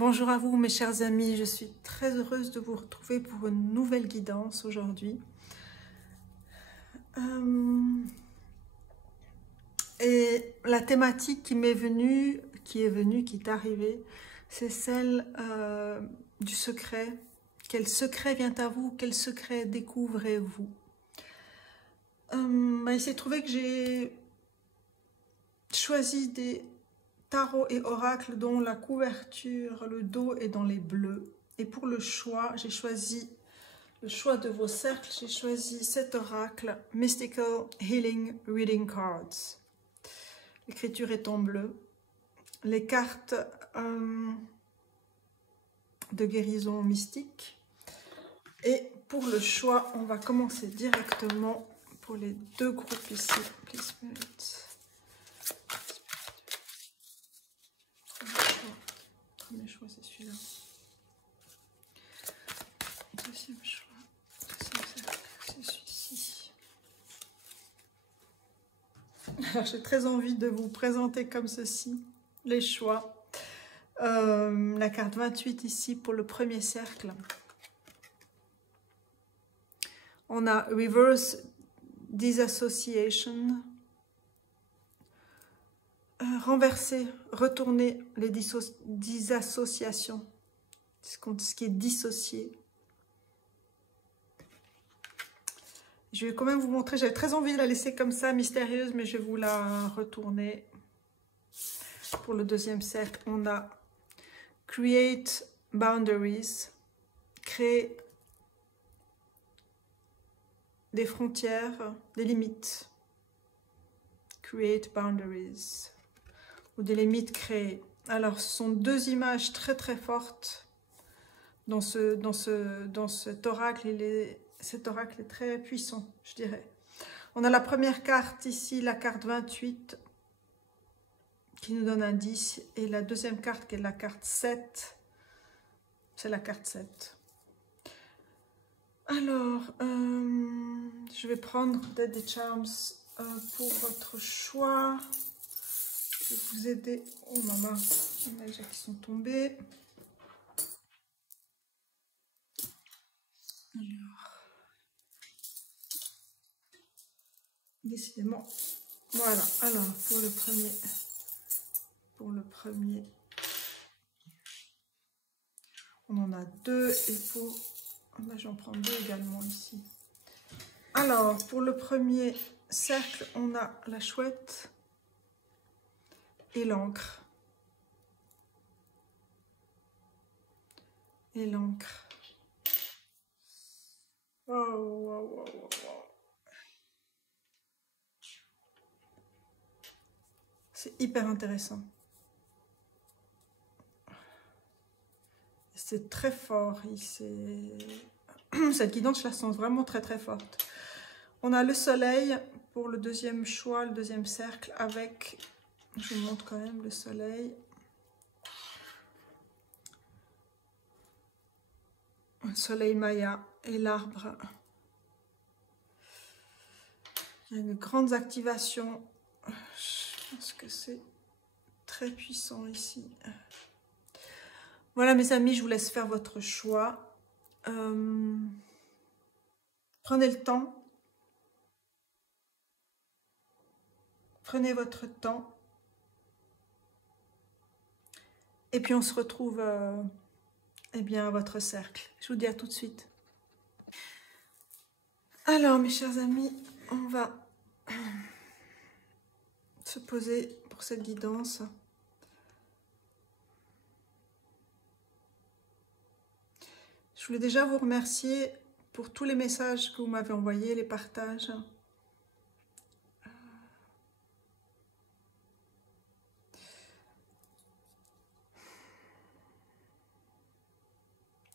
Bonjour à vous mes chers amis, je suis très heureuse de vous retrouver pour une nouvelle guidance aujourd'hui. Et la thématique qui m'est venue, qui est arrivée, c'est celle du secret. Quel secret vient à vous? Quel secret découvrez-vous? Il s'est trouvé que j'ai choisi des tarots et oracles dont la couverture, le dos est dans les bleus. Et pour le choix, j'ai choisi le choix de vos cercles. J'ai choisi cet oracle, Mystical Healing Reading Cards. L'écriture est en bleu. Les cartes de guérison mystique. Et pour le choix, on va commencer directement pour les deux groupes ici. Please, Spirit. Premier choix, c'est celui-là. Deuxième choix, deuxième cercle, c'est celui-ci. Alors, j'ai très envie de vous présenter comme ceci les choix. La carte 28 ici pour le premier cercle. On a Reverse Disassociation. Renverser, retourner les disassociations, ce qui est dissocié. Je vais quand même vous montrer, j'avais très envie de la laisser comme ça, mystérieuse, mais je vais vous la retourner. Pour le deuxième cercle, on a Create Boundaries, créer des frontières, des limites. Create Boundaries. Ou des limites créées. Alors, ce sont deux images très très fortes dans cet oracle. Cet oracle est très puissant, je dirais. On a la première carte ici, la carte 28, qui nous donne un 10. Et la deuxième carte, qui est la carte 7, c'est la carte 7. Alors, je vais prendre des charms pour votre choix. Je vais vous aider. Oh maman, il y en a déjà qui sont tombés. Alors, décidément. Voilà. Alors pour le premier, on en a deux et pour. J'en prends deux également ici. Alors pour le premier cercle, on a la chouette et l'encre. Et l'encre. Wow, wow, wow, wow, wow. C'est hyper intéressant. C'est très fort. Cette guidance, je la sens vraiment très très forte. On a le soleil pour le deuxième choix, le deuxième cercle avec, je vous montre quand même le soleil. Le soleil Maya et l'arbre. Il y a une grande activation. Je pense que c'est très puissant ici. Voilà mes amis, je vous laisse faire votre choix. Prenez le temps. Prenez votre temps. Et puis on se retrouve eh bien, à votre cercle. Je vous dis à tout de suite. Alors mes chers amis, on va se poser pour cette guidance. Je voulais déjà vous remercier pour tous les messages que vous m'avez envoyés, les partages.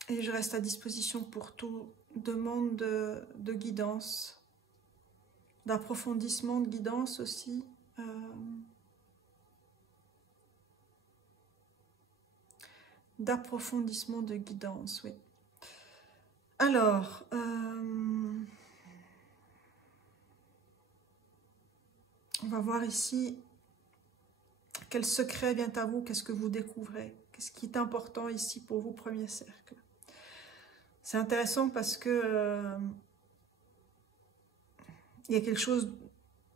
Et je reste à disposition pour toute demande de guidance, d'approfondissement de guidance aussi. D'approfondissement de guidance, oui. Alors, on va voir ici quel secret vient à vous, qu'est-ce que vous découvrez, Qu'est-ce qui est important ici pour vous, premier cercle? C'est intéressant parce que il y a quelque chose,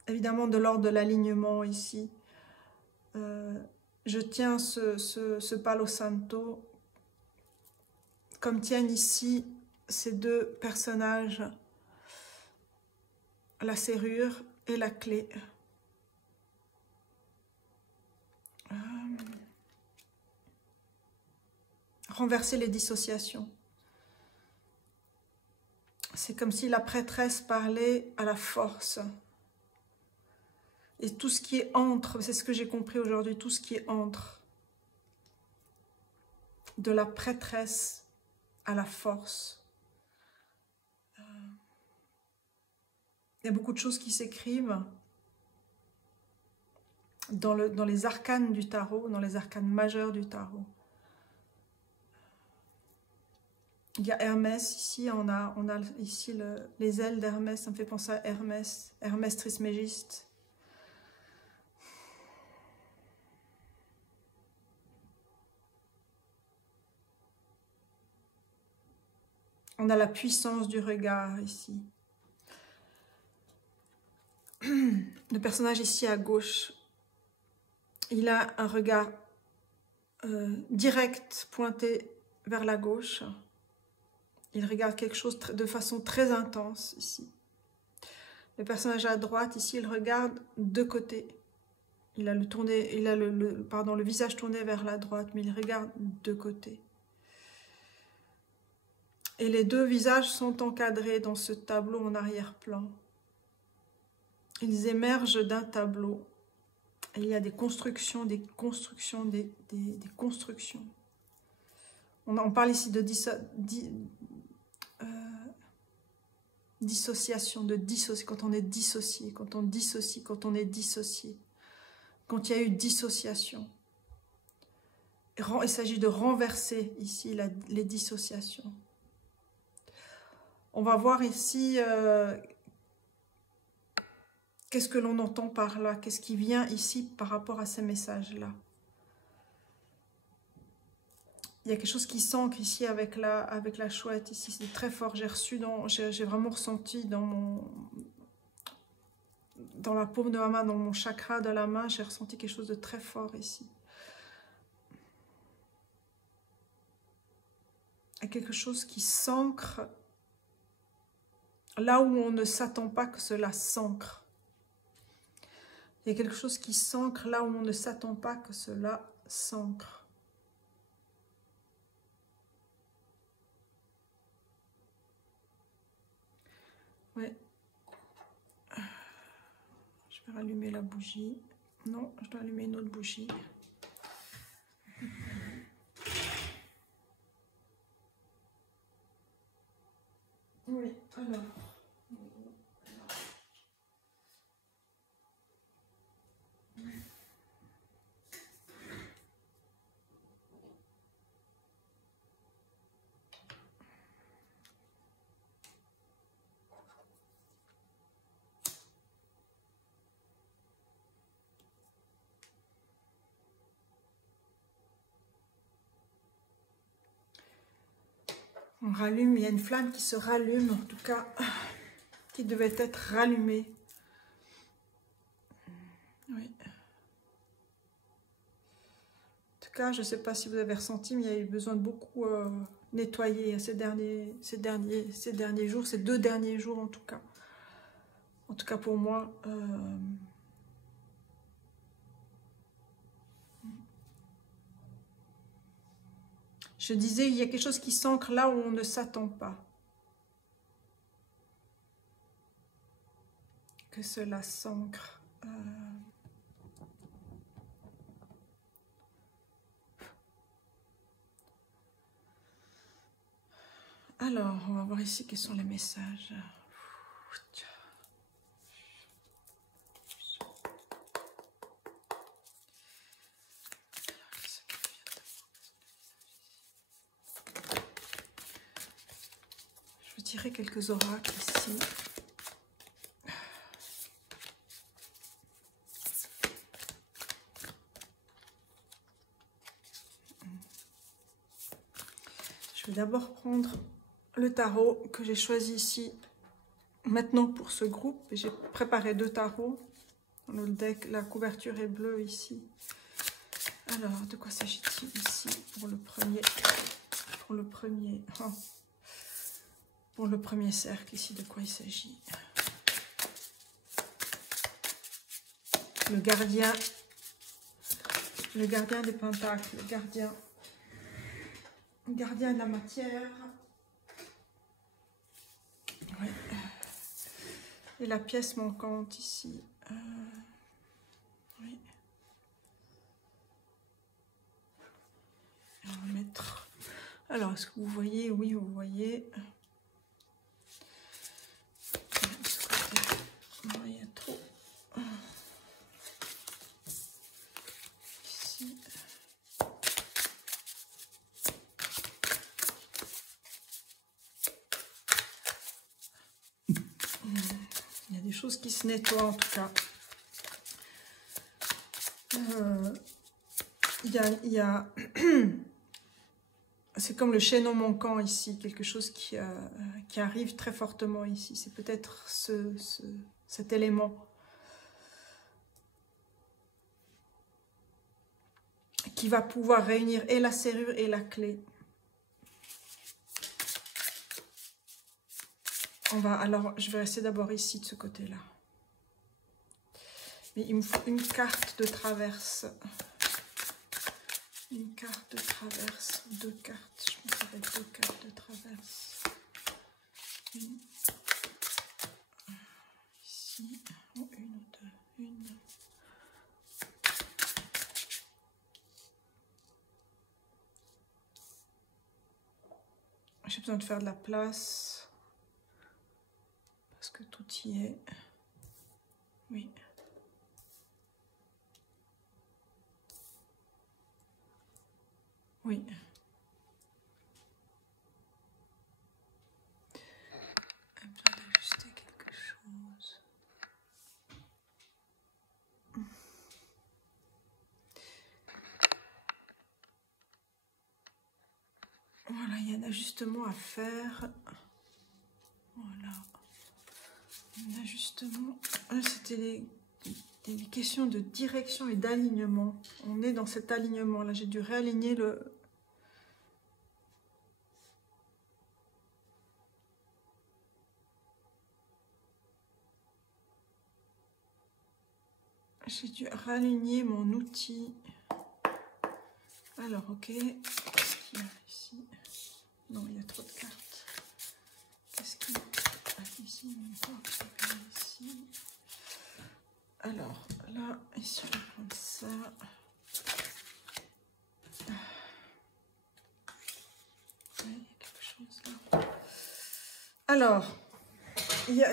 évidemment, de l'ordre de l'alignement ici. Je tiens ce Palo Santo comme tiennent ici ces deux personnages, la serrure et la clé. Renverser les dissociations. C'est comme si la prêtresse parlait à la force. Et tout ce qui est entre, c'est ce que j'ai compris aujourd'hui, tout ce qui est entre de la prêtresse à la force. Il y a beaucoup de choses qui s'écrivent dans les arcanes du tarot, dans les arcanes majeurs du tarot. Il y a Hermès ici, on a ici les ailes d'Hermès, ça me fait penser à Hermès, Hermès Trismégiste. On a la puissance du regard ici. Le personnage ici à gauche, il a un regard direct pointé vers la gauche. Il regarde quelque chose de façon très intense ici. Le personnage à droite ici, il regarde de côté. Il a le visage tourné vers la droite, mais il regarde de côté. Et les deux visages sont encadrés dans ce tableau en arrière-plan. Ils émergent d'un tableau. Et il y a des constructions, des constructions. On parle ici de dissociation, quand on est dissocié, quand on dissocie, quand on est dissocié. Quand il y a eu dissociation. Il s'agit de renverser ici les dissociations. On va voir ici qu'est-ce que l'on entend par là, qu'est-ce qui vient ici par rapport à ces messages-là. Il y a quelque chose qui s'ancre ici avec la chouette, ici c'est très fort, j'ai vraiment ressenti dans la paume de ma main, dans mon chakra de la main, j'ai ressenti quelque chose de très fort ici. Il y a quelque chose qui s'ancre là où on ne s'attend pas que cela s'ancre. Il y a quelque chose qui s'ancre là où on ne s'attend pas que cela s'ancre. Ouais. Je vais rallumer la bougie. Non, je dois allumer une autre bougie. Oui, alors. On rallume, il y a une flamme qui se rallume, en tout cas, qui devait être rallumée. Oui. En tout cas, je ne sais pas si vous avez ressenti, mais il y a eu besoin de beaucoup nettoyer ces derniers jours, ces 2 derniers jours en tout cas. En tout cas pour moi. Je disais, il y a quelque chose qui s'ancre là où on ne s'attend pas. Que cela s'ancre. Alors, on va voir ici quels sont les messages. Je vais tirer quelques oracles ici. d'abord prendre le tarot que j'ai choisi ici maintenant pour ce groupe. J'ai préparé 2 tarots dans le deck. La couverture est bleue ici. Alors, de quoi s'agit-il ici pour le premier pour le premier cercle ici, de quoi il s'agit? Le gardien des pentacles, le gardien de la matière. Ouais. Et la pièce manquante ici. Oui. On va mettre. Alors, est-ce que vous voyez? Oui, vous voyez. Non, il y a trop. Ici. Il y a des choses qui se nettoient en tout cas. Il y a c'est comme le chaînon manquant ici, quelque chose qui arrive très fortement ici. C'est peut-être cet élément qui va pouvoir réunir et la serrure et la clé. Alors, je vais rester d'abord ici de ce côté-là. Mais il me faut une carte de traverse. Une carte de traverse, 2 cartes. Je pense que ça va être 2 cartes de traverse. Une. Ici. Oh, une ou deux. Une. J'ai besoin de faire de la place. Parce que tout y est. Oui. Oui. J'ai besoin d'ajuster quelque chose. Voilà, il y a un ajustement à faire. Voilà. Un ajustement. C'était des questions de direction et d'alignement. On est dans cet alignement-là. J'ai dû réaligner le... J'ai dû réaligner mon outil. Alors, ok. Qu'est-ce qu'il y a ici? Non, il y a trop de cartes. Qu'est-ce qu'il y a ici? Ici. Alors, là, ici, on va prendre ça. Il y a quelque chose là. Alors,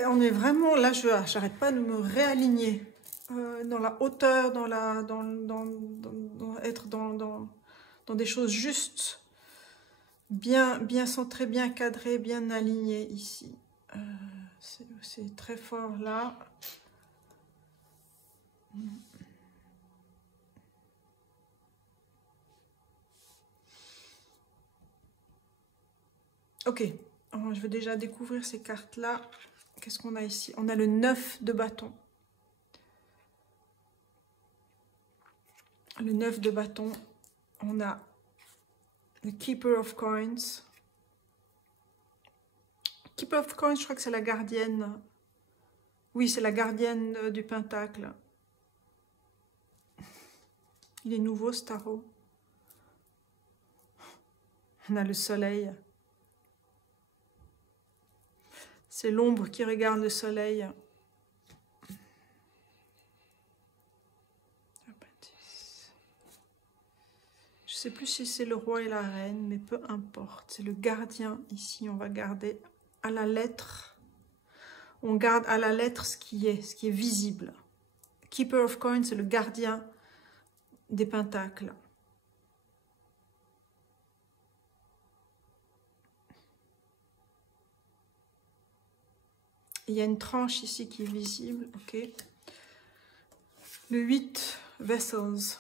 on est vraiment là, j'arrête pas de me réaligner dans la hauteur, être dans des choses justes, bien centrées, bien cadrées, bien alignées ici. C'est très fort là. Ok, alors, je vais déjà découvrir ces cartes-là. Qu'est-ce qu'on a ici? On a le 9 de bâton. Le 9 de bâton. On a le Keeper of Coins. Keeper of Coins, je crois que c'est la gardienne. Oui, c'est la gardienne du pentacle. Il est nouveau, ce tarot. On a le soleil. C'est l'ombre qui regarde le soleil. Je ne sais plus si c'est le roi et la reine, mais peu importe. C'est le gardien ici. On va garder à la lettre. On garde à la lettre ce qui est visible. Keeper of Coins, c'est le gardien des pentacles. Il y a une tranche ici qui est visible. Ok. Le 8 vessels.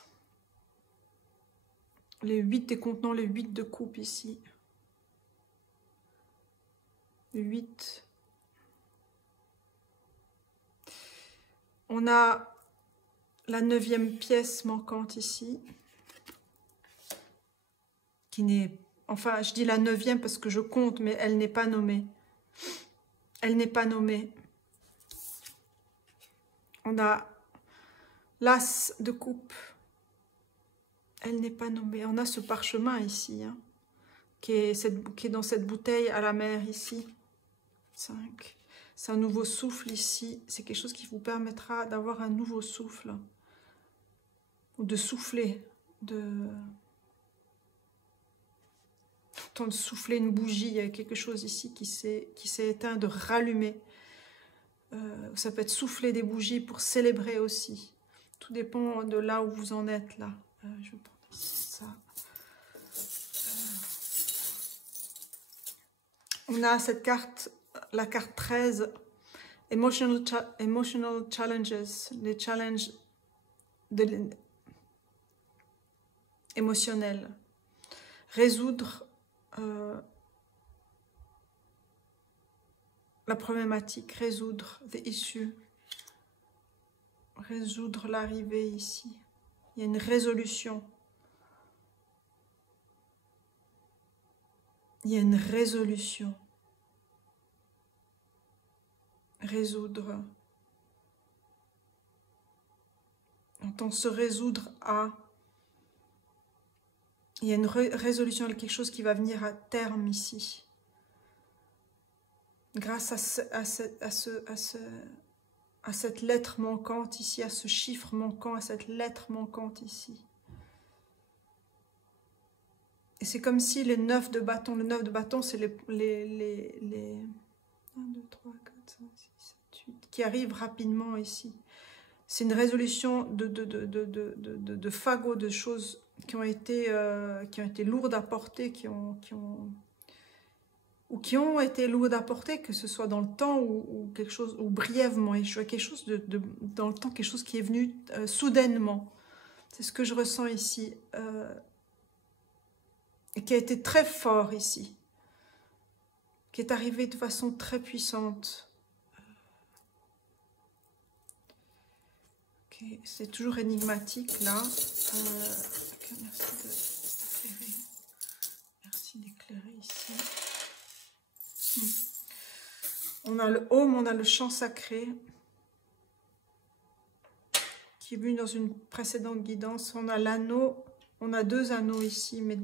Les 8 des contenants, les 8 de coupe ici. 8. On a la 9e pièce manquante ici. Qui n'est... Enfin, je dis la 9e parce que je compte, mais elle n'est pas nommée. Elle n'est pas nommée. On a l'as de coupe. Elle n'est pas nommée. On a ce parchemin ici, hein, qui est dans cette bouteille à la mer ici. 5. C'est un nouveau souffle ici. C'est quelque chose qui vous permettra d'avoir un nouveau souffle. Ou de souffler. Autant de souffler une bougie. Il y a quelque chose ici qui s'est éteint, de rallumer. Ça peut être souffler des bougies pour célébrer aussi. Tout dépend de là où vous en êtes là. Je vais prendre ça. On a cette carte, la carte 13, Emotional Challenges, les challenges émotionnels. Résoudre la problématique, résoudre the issue, résoudre l'arrivée ici. Il y a une résolution. Il y a une résolution. Résoudre. On entend se résoudre à. Il y a une résolution, quelque chose qui va venir à terme ici. Grâce à cette lettre manquante ici, à ce chiffre manquant, à cette lettre manquante ici. Et c'est comme si les 9 de bâton, le 9 de bâton, c'est les 1, 2, 3, 4, 5, 6, 7, 8, qui arrivent rapidement ici. C'est une résolution de fagots, de choses qui ont été lourdes à porter, qui ont été lourdes à porter, que ce soit dans le temps ou quelque chose, ou brièvement, et je vois quelque chose dans le temps, quelque chose qui est venu soudainement. C'est ce que je ressens ici. Et qui a été très fort ici, qui est arrivé de façon très puissante. Okay. C'est toujours énigmatique là. Merci d'éclairer ici. On a le Home, on a le chant sacré, qui est vu dans une précédente guidance. On a l'anneau, on a 2 anneaux ici, mais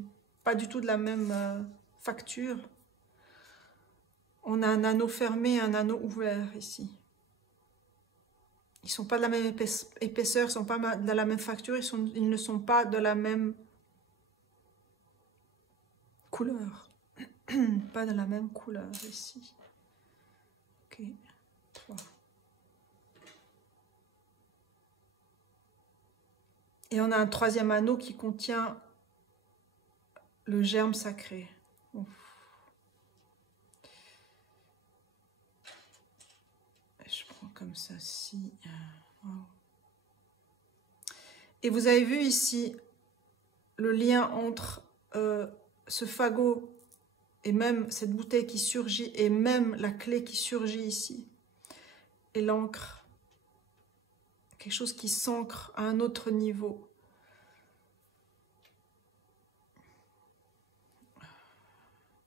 pas du tout de la même facture. On a un anneau fermé et un anneau ouvert ici. Ils ne sont pas de la même épaisseur, ils ne sont pas de la même facture, ils ne sont pas de la même couleur. Pas de la même couleur ici. Ok, 3. Et on a un 3e anneau qui contient le germe sacré. Ouf. Je prends comme ça, si. Wow. Et vous avez vu ici le lien entre ce fagot et même cette bouteille qui surgit et même la clé qui surgit ici. Et l'encre. Quelque chose qui s'ancre à un autre niveau.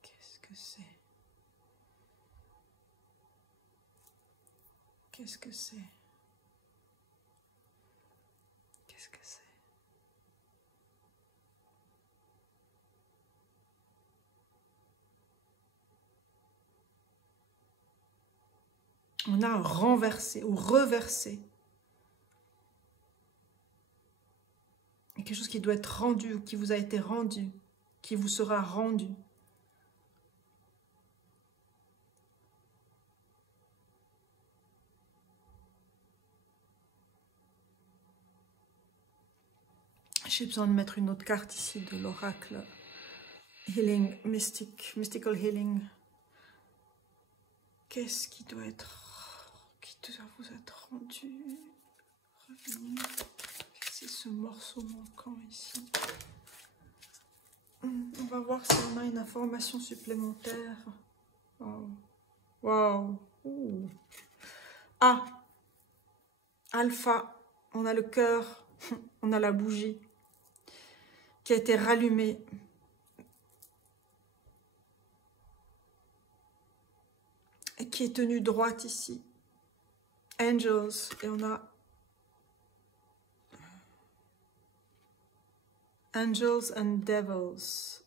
Qu'est-ce que c'est? Qu'est-ce que c'est? Qu'est-ce que c'est? On a renversé ou reversé. Quelque chose qui doit être rendu, ou qui vous a été rendu, qui vous sera rendu. J'ai besoin de mettre une autre carte ici de l'oracle Healing, Mystical Healing. Qu'est-ce qui doit vous être rendu? Revenir. C'est ce morceau manquant ici. On va voir si on a une information supplémentaire. Oh. Waouh. Ouh. A. Alpha. On a le cœur. On a la bougie qui a été rallumée. Et qui est tenue droite ici. Angels. Et on a Angels and Devils.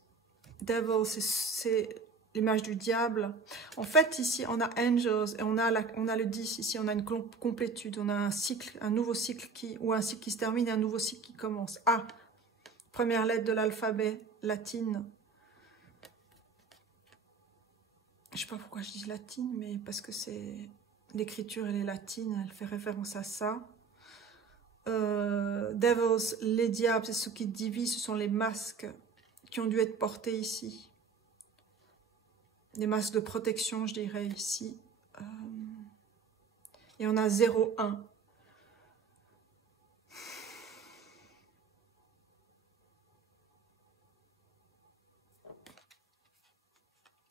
Devils, c'est l'image du diable. En fait, ici, on a Angels et on a le 10. Ici, on a une complétude. On a un cycle, un nouveau cycle ou un cycle qui se termine et un nouveau cycle qui commence. A. Première lettre de l'alphabet latine. Je ne sais pas pourquoi je dis latine, mais parce que c'est l'écriture, elle est latine. Elle fait référence à ça. Devils, les diables, c'est ce qui divise, ce sont les masques qui ont dû être portés ici. Des masques de protection, je dirais, ici. Et on a 0,1.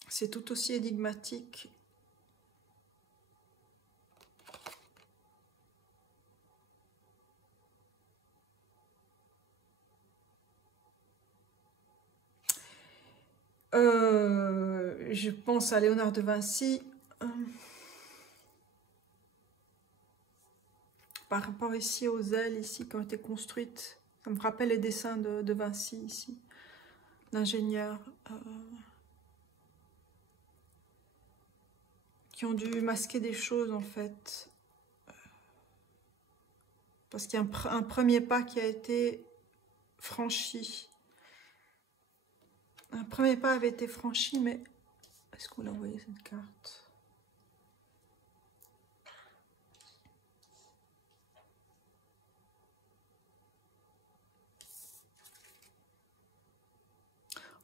C'est tout aussi énigmatique. Je pense à Léonard de Vinci. Par rapport ici aux ailes ici qui ont été construites. Ça me rappelle les dessins de Vinci ici. D'ingénieurs. Qui ont dû masquer des choses en fait. Parce qu'il y a un premier pas qui a été franchi. Un premier pas avait été franchi, mais est-ce qu'on l'a envoyé cette carte?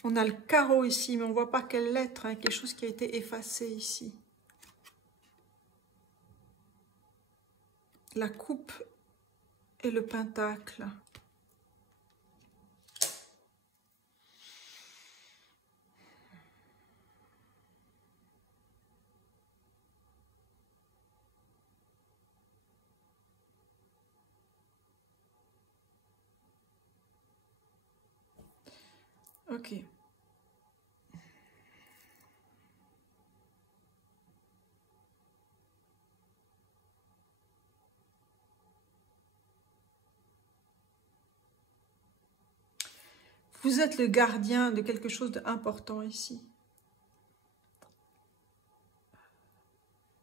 On a le carreau ici, mais on ne voit pas quelle lettre, hein, quelque chose qui a été effacé ici. La coupe et le pentacle. Ok. Vous êtes le gardien de quelque chose d'important ici.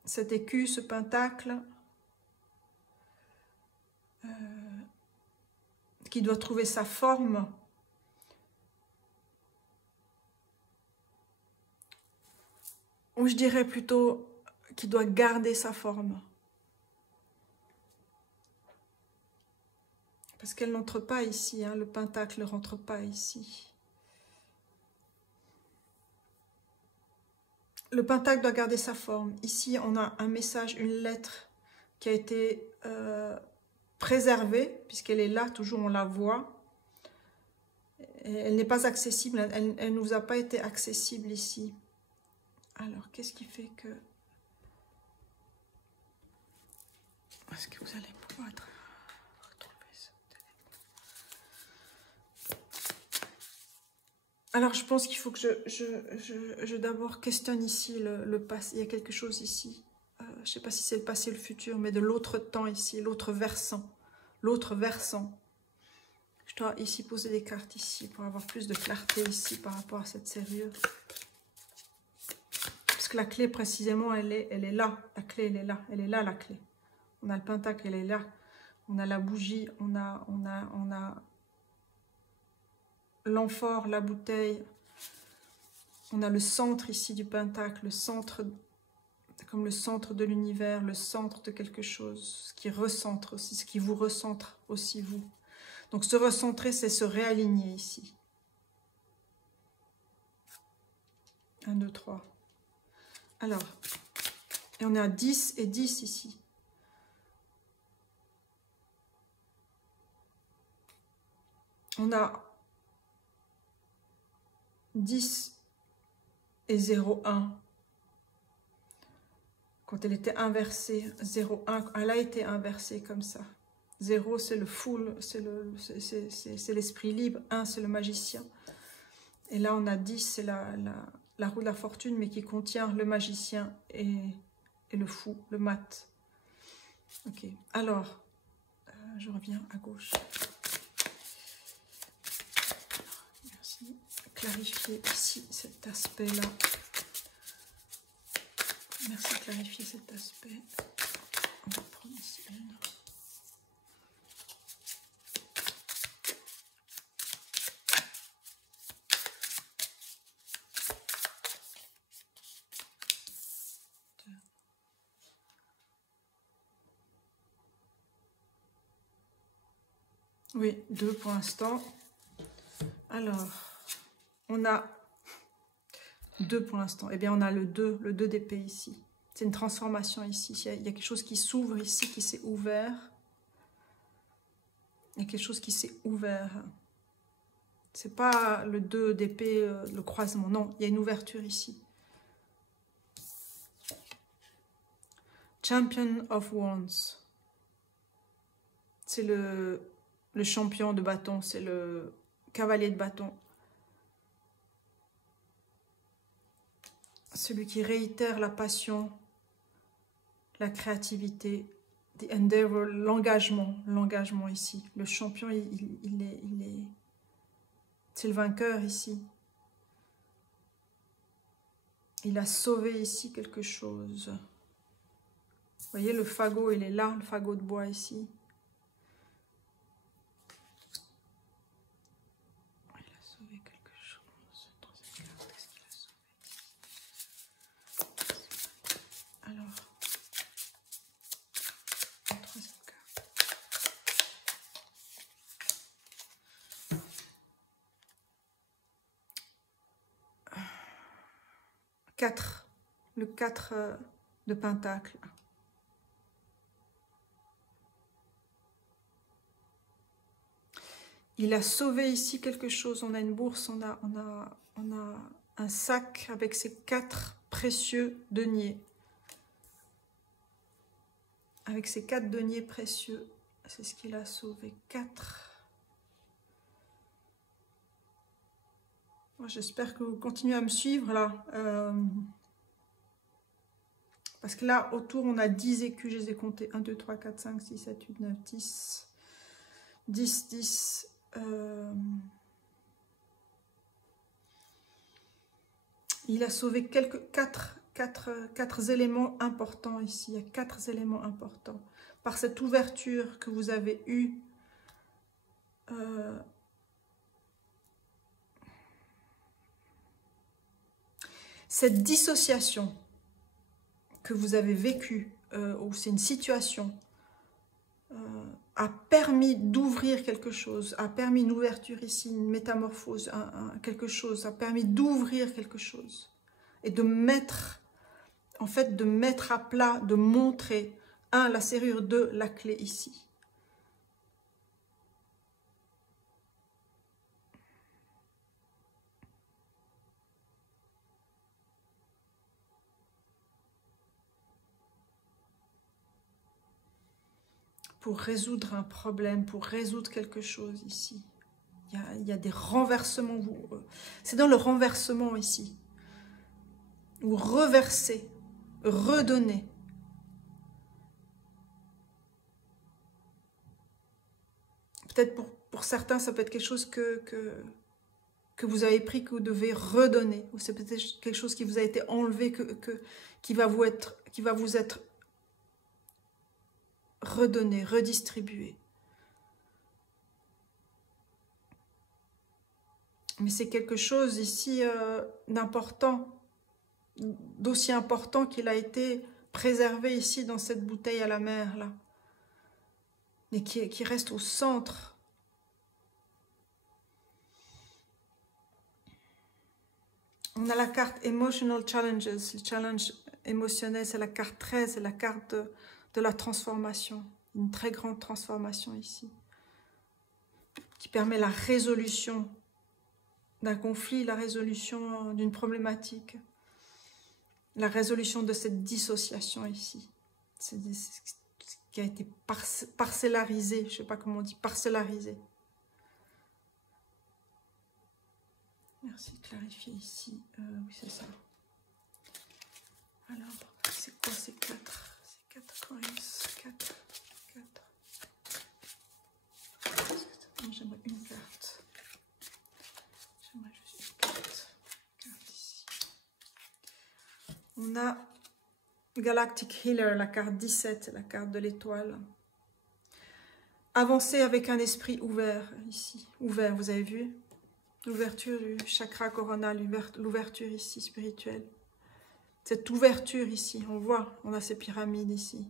Cet écu, ce pentacle, qui doit trouver sa forme. Ou je dirais plutôt qui doit garder sa forme. Parce qu'elle n'entre pas ici, hein, le pentacle ne rentre pas ici. Le pentacle doit garder sa forme. Ici, on a un message, une lettre qui a été préservée, puisqu'elle est là, toujours on la voit. Et elle n'est pas accessible, elle ne nous a pas été accessible ici. Alors, qu'est-ce qui fait que... Est-ce que vous allez pouvoir retrouver ça? Alors, je pense qu'il faut que je d'abord questionne ici le passé. Il y a quelque chose ici. Je ne sais pas si c'est le passé ou le futur, mais de l'autre temps ici, l'autre versant. L'autre versant. Je dois ici poser des cartes ici pour avoir plus de clarté ici par rapport à cette serrure. Parce que la clé, précisément, elle est là. La clé, elle est là. Elle est là, la clé. On a le pentacle, elle est là. On a la bougie, on a l'amphore, la bouteille. On a le centre ici du pentacle, le centre, comme le centre de l'univers, le centre de quelque chose, ce qui recentre aussi, ce qui vous recentre aussi vous. Donc se recentrer, c'est se réaligner ici. 1, 2, 3. Alors, et on est à 10 et 10 ici. On a 10 et 0, 1. quand elle était inversée, 0, 1, elle a été inversée comme ça. 0, c'est le full, c'est l'esprit libre. 1, c'est le magicien. Et là, on a 10, c'est la roue de la fortune, mais qui contient le magicien et le fou, le mat. Ok, alors, je reviens à gauche. Merci. Clarifier ici cet aspect-là. Merci de clarifier cet aspect. On va prendre ici une. Oui, 2 pour l'instant. Alors, on a 2 pour l'instant. Eh bien, on a le 2 d'épée ici. C'est une transformation ici. Il y a quelque chose qui s'ouvre ici, qui s'est ouvert. Il y a quelque chose qui s'est ouvert. C'est pas le 2 d'épée, le croisement. Non, il y a une ouverture ici. Champion of Wands. C'est le champion de bâton, c'est le cavalier de bâton. Celui qui réitère la passion, la créativité, the endeavor, l'engagement ici. Le champion, c'est le vainqueur ici. Il a sauvé ici quelque chose. Vous voyez, le fagot, il est là, le fagot de bois ici. Il a sauvé quelque chose. Dans cette carte, qu'est-ce qu'il a sauvé? Alors, la troisième carte. 4. Le 4 de pentacle. Il a sauvé ici quelque chose. On a une bourse, on a un sac avec ces 4 précieux deniers. Avec ces 4 deniers précieux, c'est ce qu'il a sauvé. 4. J'espère que vous continuez à me suivre là. Parce que là, autour, on a 10 écus. Je les ai comptés. 1, 2, 3, 4, 5, 6, 7, 8, 9, 10. 10, 10. Il a sauvé quatre éléments importants ici. Il y a 4 éléments importants. Par cette ouverture que vous avez eue, cette dissociation que vous avez vécue, ou c'est une situation, a permis d'ouvrir quelque chose, a permis une ouverture ici, une métamorphose, quelque chose, a permis d'ouvrir quelque chose et de mettre, en fait, de mettre à plat, de montrer, 1, la serrure, 2, la clé ici. Pour résoudre un problème, pour résoudre quelque chose ici. Il y a des renversements. C'est dans le renversement ici. Ou reverser, redonner. Peut-être pour certains, ça peut être quelque chose que vous avez pris, que vous devez redonner. Ou c'est peut-être quelque chose qui vous a été enlevé, qui va vous être redonné, redistribué. Mais c'est quelque chose ici d'important, d'aussi important qu'il a été préservé ici dans cette bouteille à la mer, là. Mais qui reste au centre. On a la carte Emotional Challenges, le challenge émotionnel, c'est la carte 13, c'est la carte de la transformation. Une très grande transformation ici, qui permet la résolution d'un conflit, la résolution d'une problématique. la résolution de cette dissociation ici. Qui a été parcellarisé, je ne sais pas comment on dit, parcellarisé. Merci de clarifier ici. Oui, c'est ça. Alors, c'est quoi ces 4? C'est 4 coins, 4. J'aimerais une carte. J'aimerais juste une carte. Carte ici. On a Galactic Healer, la carte 17, la carte de l'étoile. Avancez avec un esprit ouvert ici. Ouvert, vous avez vu? L'ouverture du chakra coronal, l'ouverture ici spirituelle. Cette ouverture ici, on voit, on a ces pyramides ici.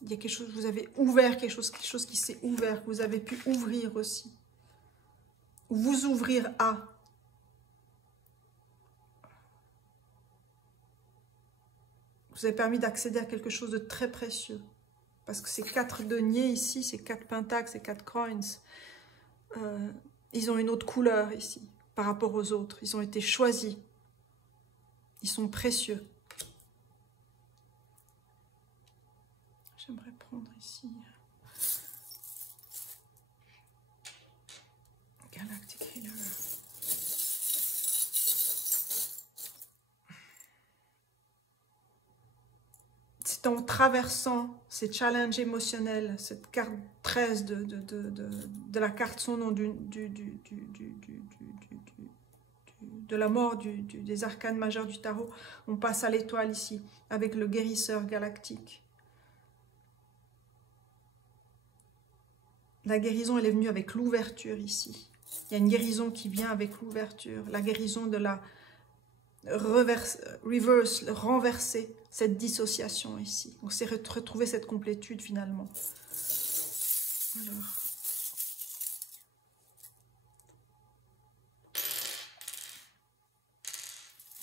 Il y a quelque chose, vous avez ouvert quelque chose qui s'est ouvert, que vous avez pu ouvrir aussi. Vous ouvrir à. Vous avez permis d'accéder à quelque chose de très précieux. Parce que ces 4 deniers ici, ces 4 pentacles, ces 4 coins, ils ont une autre couleur ici, par rapport aux autres. Ils ont été choisis. Ils sont précieux. J'aimerais prendre ici Galactic Healer. C'est en traversant ces challenges émotionnels, cette carte 13 de la carte son nom de la mort des arcanes majeurs du tarot, on passe à l'étoile ici, avec le guérisseur galactique. La guérison, elle est venue avec l'ouverture ici. Il y a une guérison qui vient avec l'ouverture. La guérison de la renverser cette dissociation ici. Donc c'est retrouver cette complétude finalement. Alors.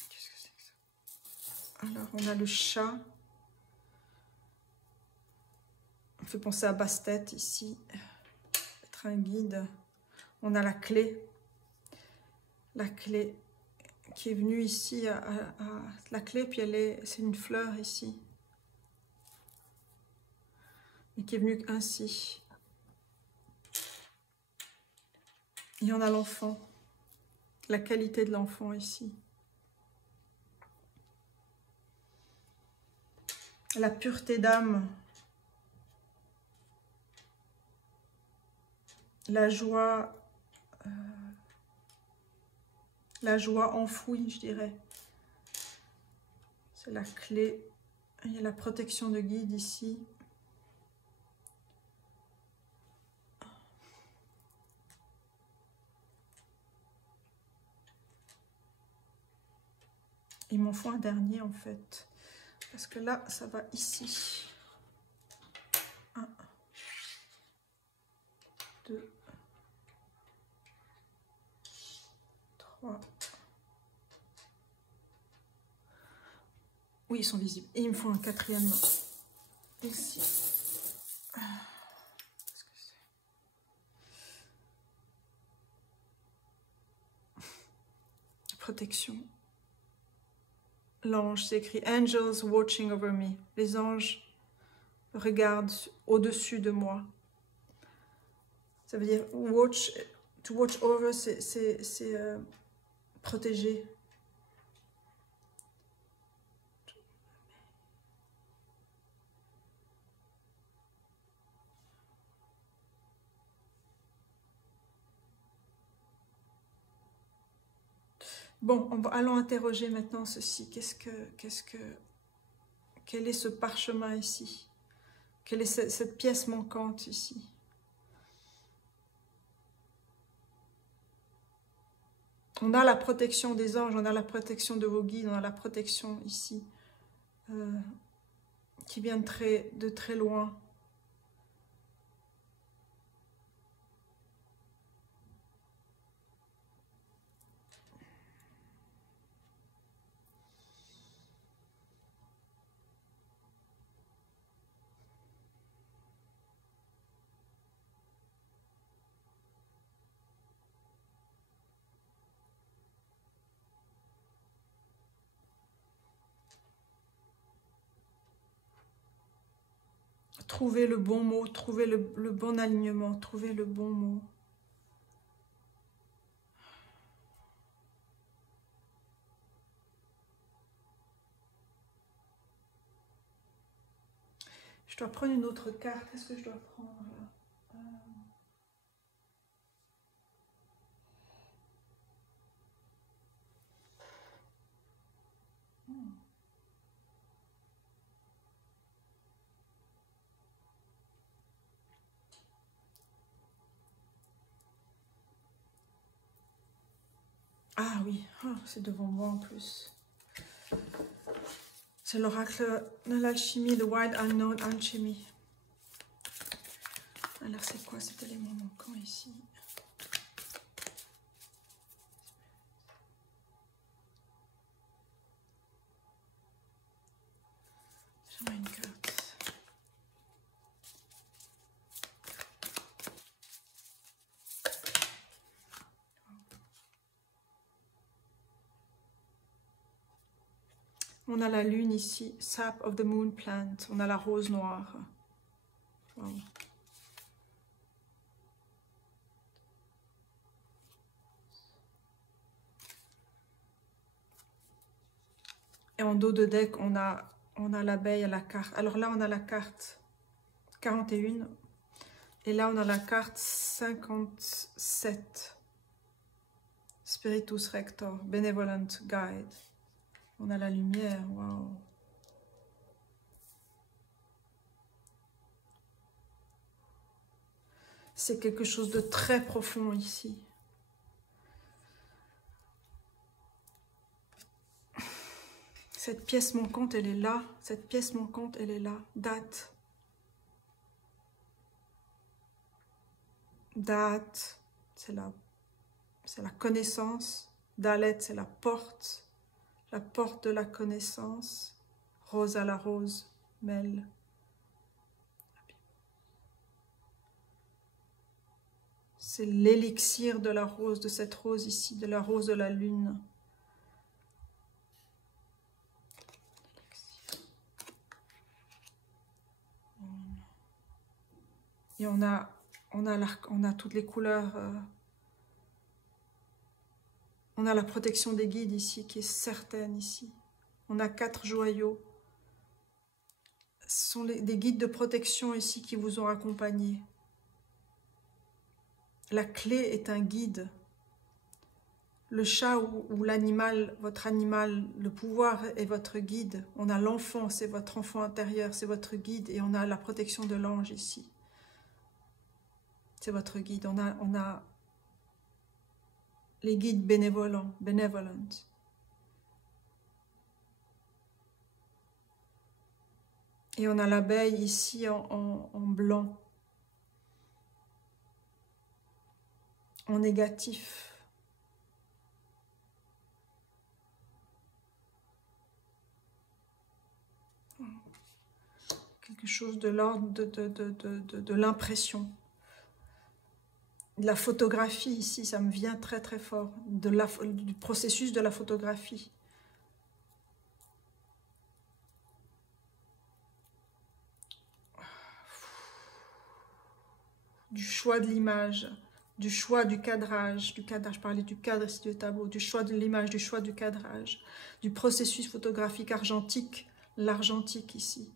Qu'est-ce que c'est que ça? Alors on a le chat. On fait penser à Bastet ici. Être un guide. On a la clé. La clé qui est venue ici la clé, puis c'est une fleur ici. Et qui est venue ainsi. Et on a l'enfant. La qualité de l'enfant ici. La pureté d'âme. La joie enfouie, je dirais. C'est la clé. Il y a la protection de guide ici. Il m'en faut un dernier en fait. Parce que là, ça va ici. 1, 2, 3. Oui, ils sont visibles. Et il me faut un quatrième ici. Qu'est-ce que c'est? Protection. L'ange, c'est écrit « Angels watching over me ». Les anges regardent au-dessus de moi. Ça veut dire watch, to watch over, c'est protéger. Bon, allons interroger maintenant ceci. Quel est ce parchemin ici? Quelle est cette pièce manquante ici? On a la protection des anges, on a la protection de vos guides, on a la protection ici, qui vient de très loin. Trouvez le bon mot, trouvez le bon alignement, trouvez le bon mot. Je dois prendre une autre carte. Qu'est-ce que je dois prendre là? Ah oui, oh, c'est devant moi en plus. C'est l'oracle de l'alchimie, le Wild Unknown Alchemy. Alors c'est quoi cet élément manquant ici? J'aimerais une carte. On a la lune ici, sap of the moon plant. On a la rose noire. Wow. Et en dos de deck, on a l'abeille à la carte. Alors là, on a la carte 41. Et là, on a la carte 57. Spiritus Rector, Benevolent Guide. On a la lumière, waouh. C'est quelque chose de très profond ici. Cette pièce manquante, elle est là. Cette pièce manquante, elle est là. Date. Date, c'est la connaissance. Dalet, c'est la porte de la connaissance. Rose à la rose, Mel. C'est l'élixir de la rose, de cette rose ici, de la rose de la lune. Et on a toutes les couleurs. On a la protection des guides ici, qui est certaine ici. On a 4 joyaux. Ce sont des guides de protection ici qui vous ont accompagné. La clé est un guide. Le chat ou l'animal, votre animal, le pouvoir est votre guide. On a l'enfant, c'est votre enfant intérieur, c'est votre guide. Et on a la protection de l'ange ici. C'est votre guide. On a les guides bénévolents, benevolent. Et on a l'abeille ici en blanc. En négatif. Quelque chose de l'ordre de l'impression. De la photographie ici, ça me vient très très fort. Du processus de la photographie. Du choix de l'image. Du choix du cadrage, je parlais du cadre ici du tableau, du choix de l'image, du choix du cadrage, du processus photographique argentique, l'argentique ici.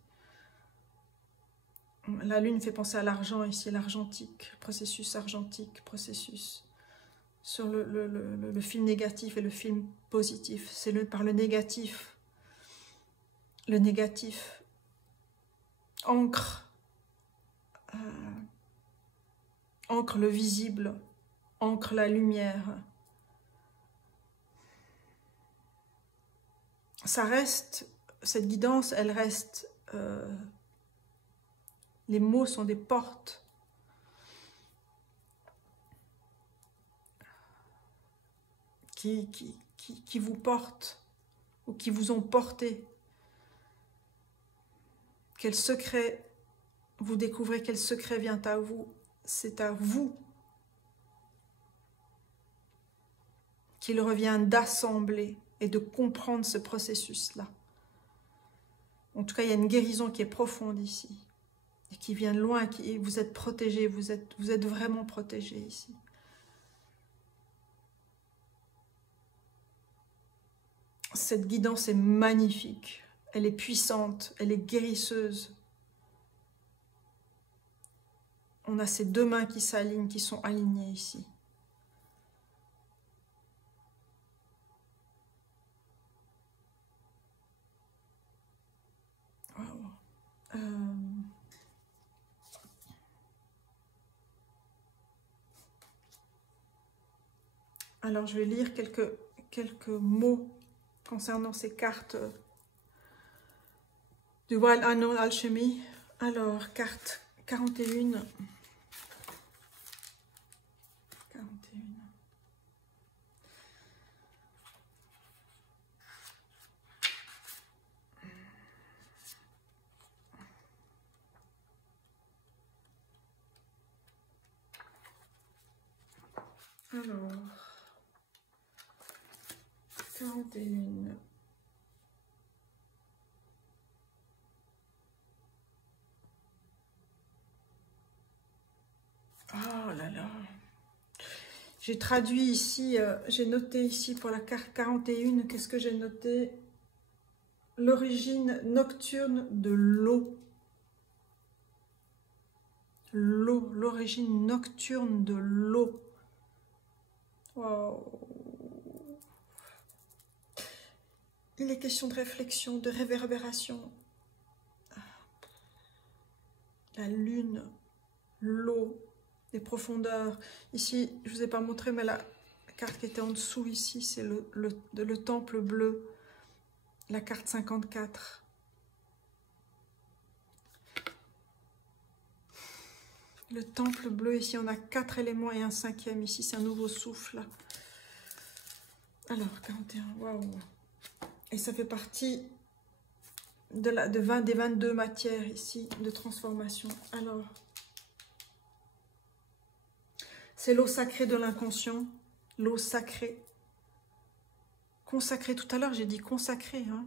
La lune fait penser à l'argent ici, l'argentique, processus argentique, processus. Sur le film négatif et le film positif, c'est par le négatif. Le négatif ancre le visible, ancre la lumière. Ça reste, cette guidance, elle reste, les mots sont des portes. Qui vous portent, ou qui vous ont porté. Quel secret, vous découvrez quel secret vient à vous. C'est à vous qu'il revient d'assembler et de comprendre ce processus-là. En tout cas, il y a une guérison qui est profonde ici. et qui vient de loin, vous êtes protégé, vous êtes vraiment protégé ici. Cette guidance est magnifique, elle est puissante, elle est guérisseuse. On a ces deux mains qui s'alignent, qui sont alignées ici. Wow. Alors, je vais lire quelques mots concernant ces cartes du Wild Unknown Alchemy. Alors, carte 41. 41. Alors, 41. Oh là là. J'ai traduit ici, j'ai noté ici pour la carte 41, qu'est-ce que j'ai noté? L'origine nocturne de l'eau. L'eau, l'origine nocturne de l'eau. Wow. Il est question de réflexion, de réverbération. La lune, l'eau, les profondeurs. Ici, je ne vous ai pas montré, mais la carte qui était en dessous ici, c'est le temple bleu, la carte 54. Le temple bleu, ici, on a 4 éléments et un 5e. Ici, c'est un nouveau souffle. Alors, 41, waouh. Et ça fait partie des 22 matières ici de transformation. Alors, c'est l'eau sacrée de l'inconscient, l'eau sacrée. Consacrée, tout à l'heure, j'ai dit consacrée, hein.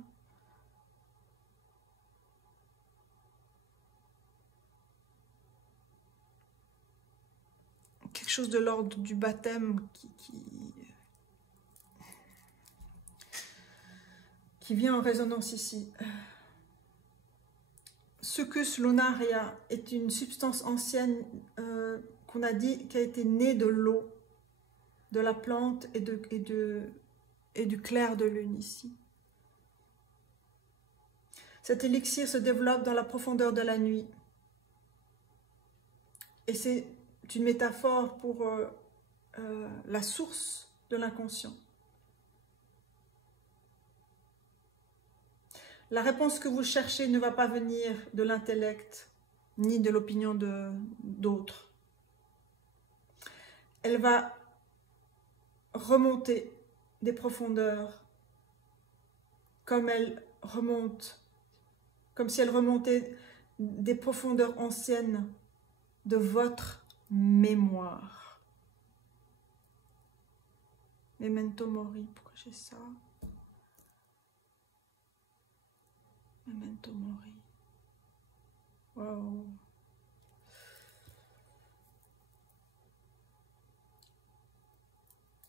Quelque chose de l'ordre du baptême qui vient en résonance ici. Succus lunaria est une substance ancienne qu'on a dit qui a été née de l'eau, de la plante et du clair de lune ici. Cet élixir se développe dans la profondeur de la nuit. Et c'est une métaphore pour la source de l'inconscient. La réponse que vous cherchez ne va pas venir de l'intellect, ni de l'opinion d'autres. Elle va remonter des profondeurs, comme si elle remontait des profondeurs anciennes de votre mémoire. Memento mori, pourquoi j'ai ça? Memento mori. Wow.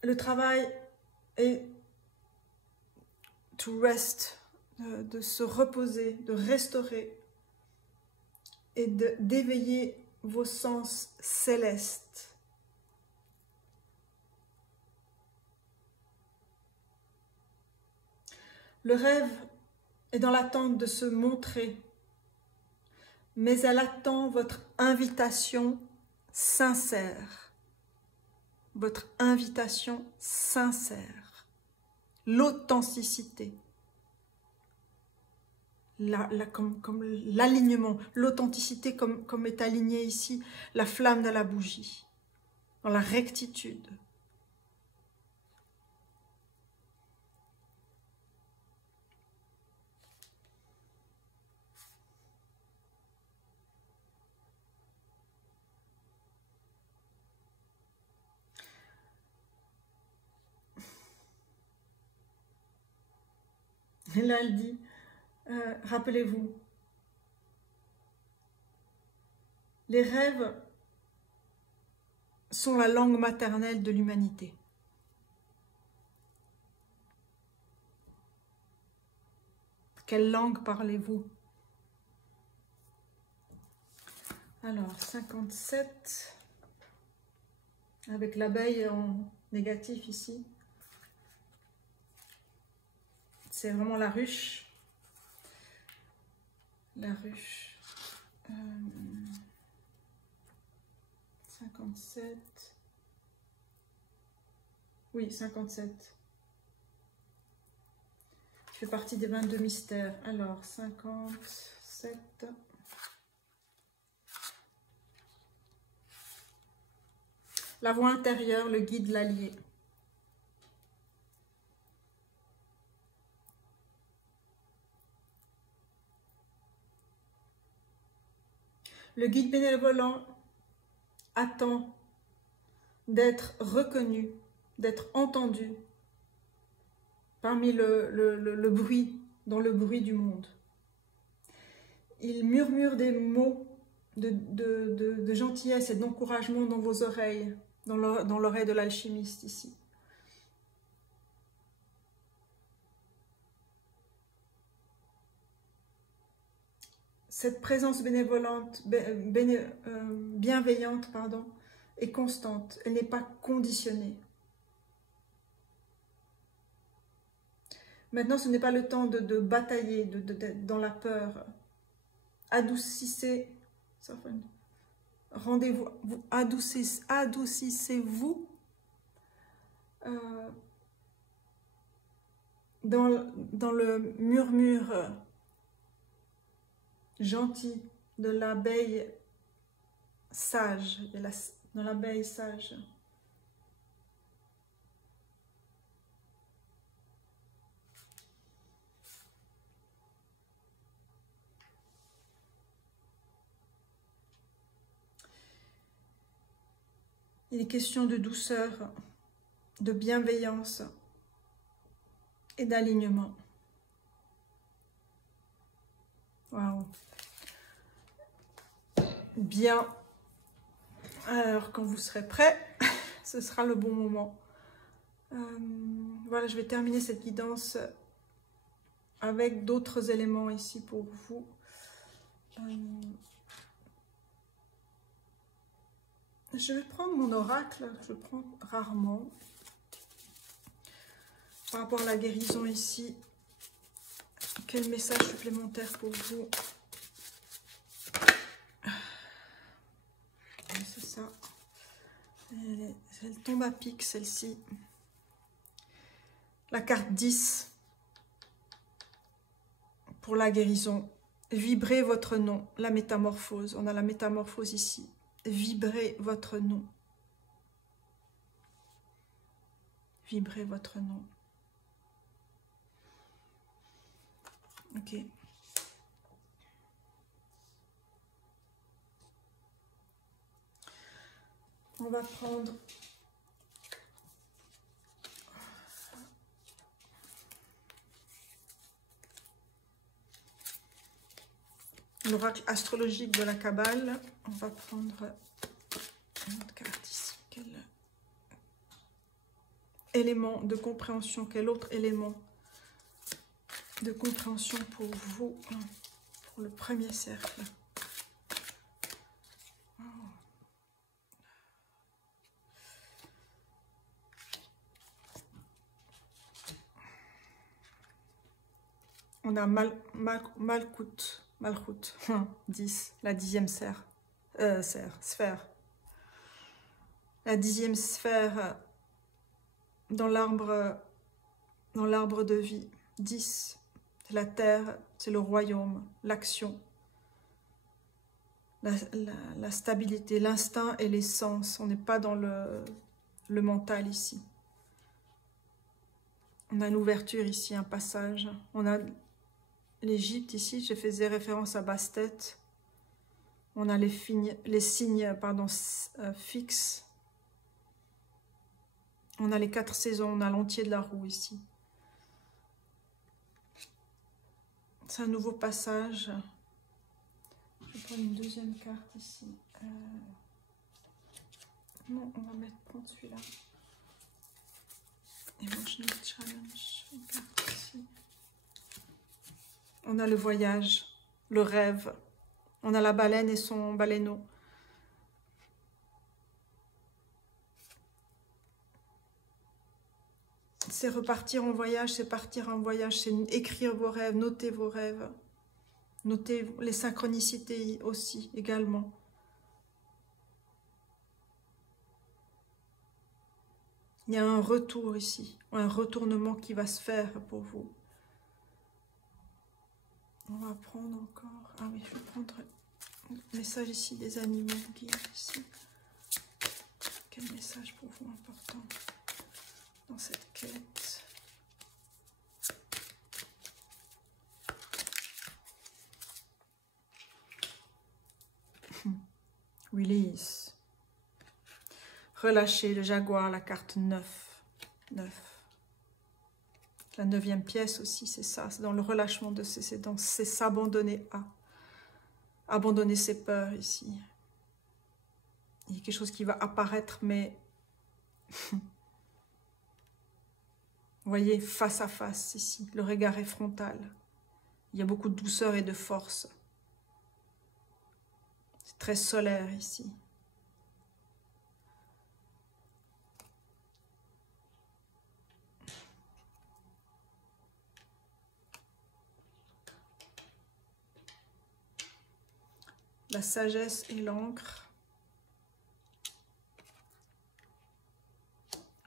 Le travail est to rest, de se reposer, de restaurer et d'éveiller vos sens célestes. Le rêve est dans l'attente de se montrer, mais elle attend votre invitation sincère. Votre invitation sincère. L'authenticité. Comme l'alignement. L'authenticité comme est alignée ici, la flamme de la bougie. Dans la rectitude. Et là, elle dit, rappelez-vous, Les rêves sont la langue maternelle de l'humanité. Quelle langue parlez-vous? Alors, 57, avec l'abeille en négatif ici. C'est vraiment la ruche. La ruche. 57. Oui, 57. Je fais partie des 22 mystères. Alors, 57. La voix intérieure, le guide, l'allié. Le guide bénévolent attend d'être reconnu, d'être entendu parmi le bruit, dans le bruit du monde. Il murmure des mots de gentillesse et d'encouragement dans vos oreilles, dans l'oreille de l'alchimiste ici. Cette présence bénévolente, bienveillante, pardon, est constante, elle n'est pas conditionnée. Maintenant, ce n'est pas le temps de batailler, d'être dans la peur. Adoucissez, rendez-vous, adoucissez-vous dans le murmure gentil de l'abeille sage, dans l'abeille sage. Il est question de douceur, de bienveillance et d'alignement. Waouh! Bien. Alors, quand vous serez prêts, ce sera le bon moment. Voilà, je vais terminer cette guidance avec d'autres éléments ici pour vous. Je vais prendre mon oracle, je prends rarement. Par rapport à la guérison ici, quel message supplémentaire pour vous? C'est ça. Elle tombe à pic, celle-ci. La carte 10 pour la guérison. Vibrez votre nom, la métamorphose. On a la métamorphose ici. Vibrez votre nom. Vibrez votre nom. Ok. On va prendre l'oracle astrologique de la Kabbale. On va prendre une autre carte ici. Quel élément de compréhension, quel autre élément de compréhension pour vous, pour le premier cercle? On a Malkout, 10, la 10e sphère. La 10e sphère dans l'arbre de vie. 10, c'est la terre, c'est le royaume, l'action, la stabilité, l'instinct et les sens. On n'est pas dans le mental ici. On a une ouverture ici, un passage. On a l'Égypte ici, je faisais référence à Bastet. On a les signes fixes. On a les 4 saisons, on a l'entier de la roue ici. C'est un nouveau passage. Je prendre une deuxième carte ici. Non, on va prendre celui-là. Emotional Challenge. Une carte ici. On a le voyage, le rêve. On a la baleine et son baleineau. C'est repartir en voyage, c'est partir en voyage, c'est écrire vos rêves, noter vos rêves. Notez les synchronicités aussi, également. Il y a un retour ici, un retournement qui va se faire pour vous. On va prendre encore... Ah oui, je vais prendre le message ici des animaux guides ici. Quel message pour vous important dans cette quête? Release. Relâcher le jaguar, la carte 9. 9. La 9e pièce aussi, c'est ça. C'est dans le relâchement de c'est s'abandonner à. Abandonner ses peurs ici. Il y a quelque chose qui va apparaître, mais... Vous voyez, face à face ici. Le regard est frontal. Il y a beaucoup de douceur et de force. C'est très solaire ici. La sagesse et l'encre.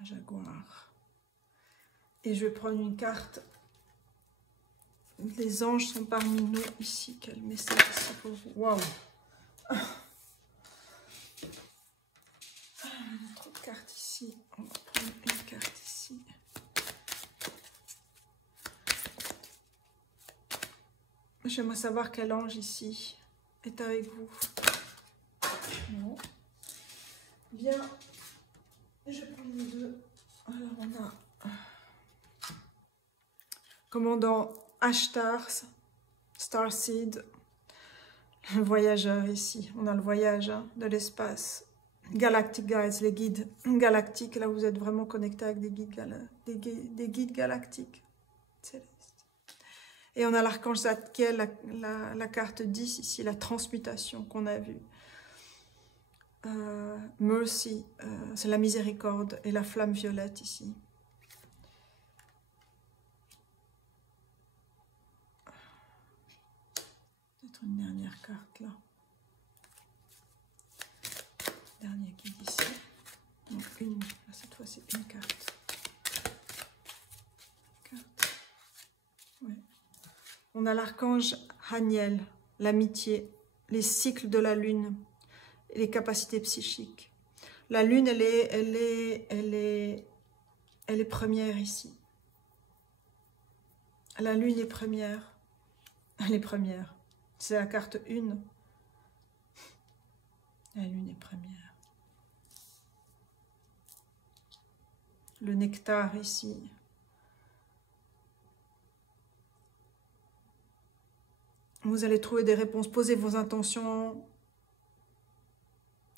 Jaguar. Et je vais prendre une carte. Les anges sont parmi nous ici. Quel message ici pour vous? Waouh! Trop de cartes ici. On va prendre une carte ici. J'aimerais savoir quel ange ici est avec vous. Non. Bien. Je prends les deux. Alors on a commandant Ashtar, Starseed, le voyageur ici. On a le voyage de l'espace. Galactic Guides, les guides galactiques. Là, vous êtes vraiment connecté avec des guides galactiques. Célestes. Et on a l'archange Zadkiel, la carte 10 ici, la transmutation qu'on a vue. Mercy, c'est la miséricorde et la flamme violette ici. Peut-être une dernière carte là. Dernier guide ici. Donc une, là, cette fois c'est une carte. Ouais. On a l'archange Haniel, l'amitié, les cycles de la lune. Et les capacités psychiques. La lune, elle est première ici. La lune est première. Elle est première. C'est la carte 1. La lune est première. Le nectar ici. Vous allez trouver des réponses. Posez vos intentions.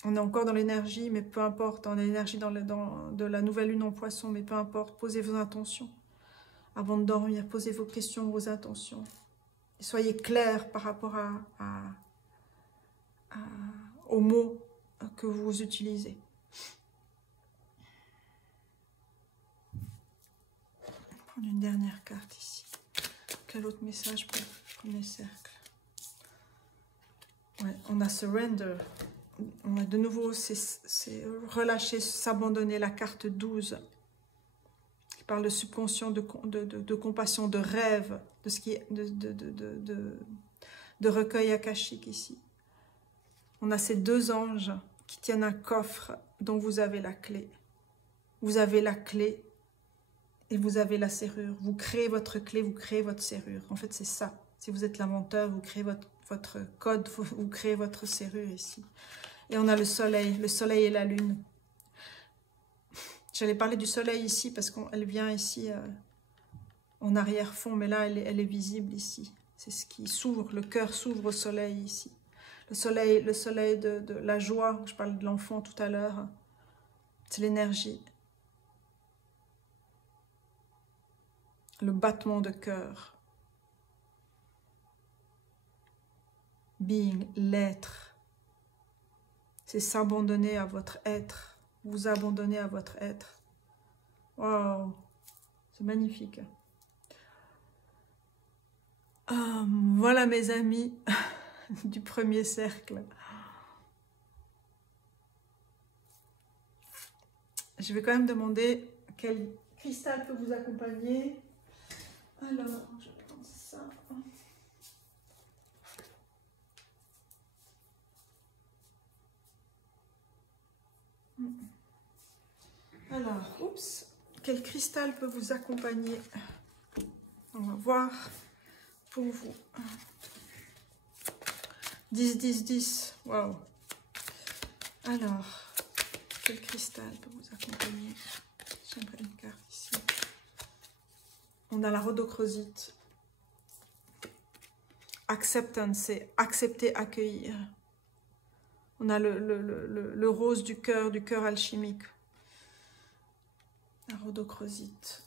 On est encore dans l'énergie, mais peu importe. On a l'énergie de la nouvelle lune en poisson, mais peu importe. Posez vos intentions. Avant de dormir, posez vos questions, vos intentions. Et soyez clairs par rapport aux mots que vous utilisez. On va prendre une dernière carte ici. Quel autre message pour le premier cercle? Ouais, on a Surrender. On a de nouveau, c'est relâcher, s'abandonner, la carte 12. Qui parle de subconscient, de compassion, de rêve, de ce qui est de recueil akashique ici. On a ces deux anges qui tiennent un coffre dont vous avez la clé. Vous avez la clé et vous avez la serrure. Vous créez votre clé, vous créez votre serrure. En fait, c'est ça. Si vous êtes l'inventeur, vous créez votre code, vous créez votre serrure ici. Et on a le soleil et la lune. J'allais parler du soleil ici parce qu'elle vient ici en arrière-fond, mais là, elle est visible ici. C'est ce qui s'ouvre, le cœur s'ouvre au soleil ici. Le soleil de la joie, je parlais de l'enfant tout à l'heure, c'est l'énergie. Le battement de cœur. Being, l'être. C'est s'abandonner à votre être. Vous abandonner à votre être. Waouh, c'est magnifique. Voilà mes amis du premier cercle. Je vais quand même demander quel cristal peut vous accompagner. Alors, je vais prendre ça. Alors, oups, quel cristal peut vous accompagner? On va voir pour vous. 10, 10, 10. Waouh. Alors, quel cristal peut vous accompagner? J'aimerais une carte ici. On a la rhodochrosite. Acceptance, c'est accepter, accueillir. On a le rose du cœur alchimique. La rhodochrosite.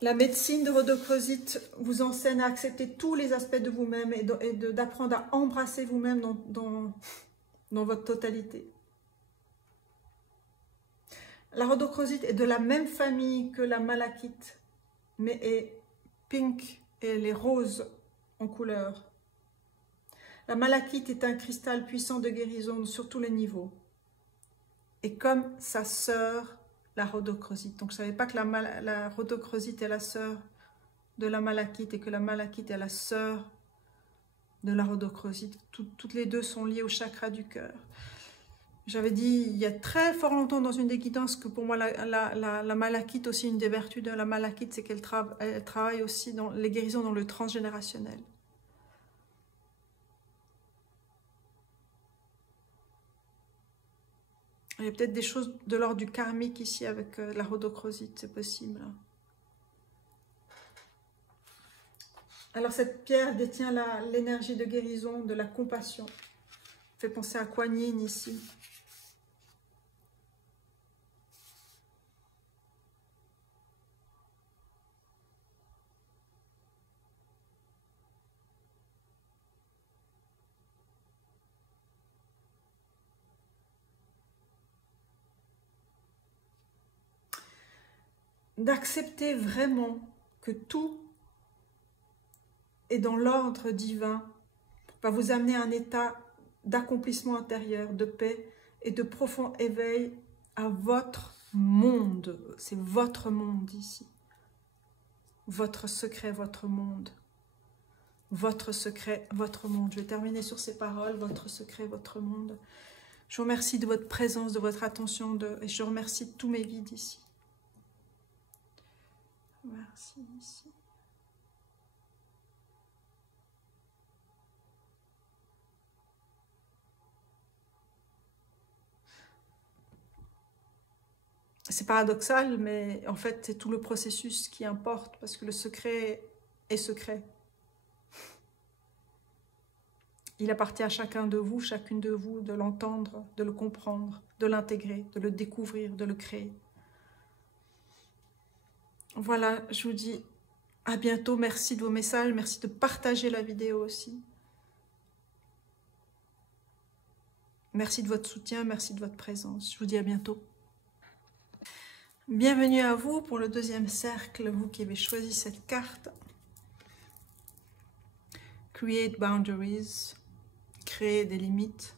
La médecine de rhodochrosite vous enseigne à accepter tous les aspects de vous-même et d'apprendre à embrasser vous-même dans votre totalité. La rhodochrosite est de la même famille que la malachite, mais est pink et elle est rose en couleur. La malachite est un cristal puissant de guérison sur tous les niveaux. Et comme sa sœur, la rhodochrosite. Donc je ne savais pas que la rhodochrosite est la sœur de la malachite et que la malachite est la sœur de la rhodochrosite. Toutes les deux sont liées au chakra du cœur. J'avais dit il y a très fort longtemps dans une des guidances que pour moi la malachite, aussi une des vertus de la malachite, c'est qu'elle travaille aussi dans les guérisons dans le transgénérationnel. Il y a peut-être des choses de l'ordre du karmique ici avec la rhodochrosite, c'est possible. Alors cette pierre détient l'énergie de guérison, de la compassion. Fait penser à Kuan Yin ici. D'accepter vraiment que tout est dans l'ordre divin va vous amener à un état d'accomplissement intérieur, de paix et de profond éveil à votre monde. C'est votre monde ici. Votre secret, votre monde. Votre secret, votre monde. Je vais terminer sur ces paroles. Votre secret, votre monde. Je vous remercie de votre présence, de votre attention et je remercie tous mes guides ici. Merci ici. C'est paradoxal, mais en fait, c'est tout le processus qui importe, parce que le secret est secret. Il appartient à chacun de vous, chacune de vous, de l'entendre, de le comprendre, de l'intégrer, de le découvrir, de le créer. Voilà, je vous dis à bientôt. Merci de vos messages, merci de partager la vidéo aussi. Merci de votre soutien, merci de votre présence. Je vous dis à bientôt. Bienvenue à vous pour le deuxième cercle, vous qui avez choisi cette carte. Create boundaries, créer des limites.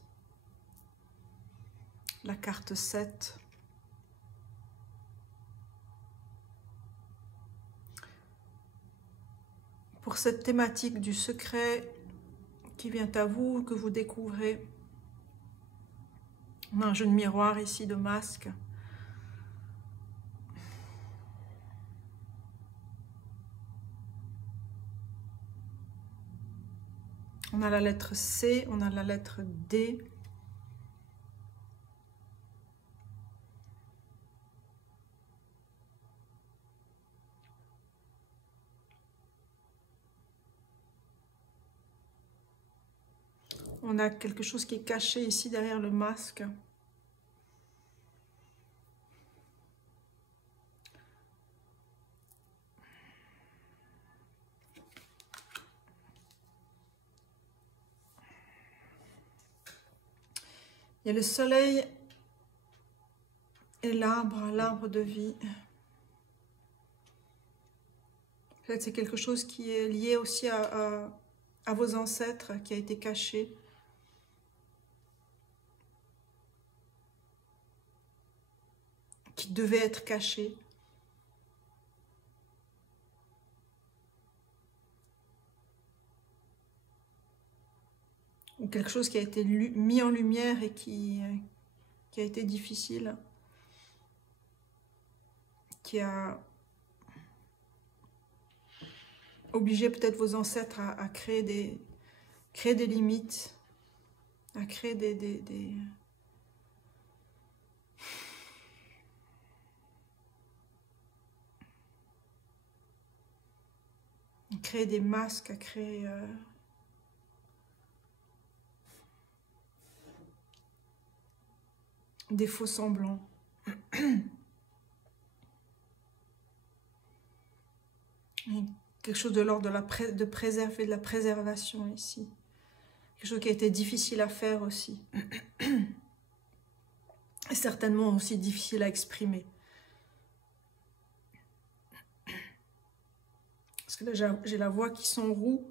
La carte 7. Pour cette thématique du secret qui vient à vous, que vous découvrez, on a un jeu de miroir ici, de masque. On a la lettre C, on a la lettre D. On a quelque chose qui est caché ici derrière le masque. Il y a le soleil et l'arbre de vie. Peut-être c'est quelque chose qui est lié aussi à vos ancêtres, qui a été caché. Qui devait être caché. Ou quelque chose qui a été mis en lumière et qui a été difficile. Qui a obligé peut-être vos ancêtres à créer des limites, à créer créer des masques, à créer des faux semblants. Quelque chose de l'ordre de préserver, de la préservation ici. Quelque chose qui a été difficile à faire aussi. Et certainement aussi difficile à exprimer. Parce que là, j'ai la voix qui s'enroue.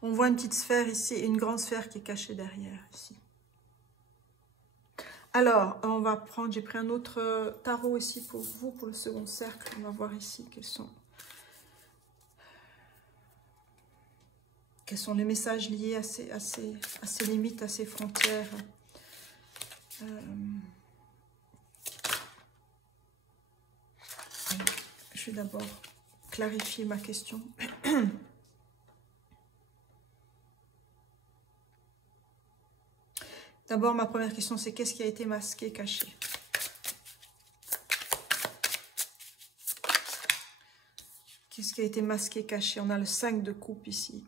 On voit une petite sphère ici et une grande sphère qui est cachée derrière ici. Alors, on va prendre, j'ai pris un autre tarot ici pour vous, pour le second cercle. On va voir ici quels sont les messages liés à ces limites, à ces frontières. Je vais d'abord clarifier ma question. D'abord, ma première question, c'est qu'est-ce qui a été masqué, caché? Qu'est-ce qui a été masqué, caché? On a le 5 de coupe ici.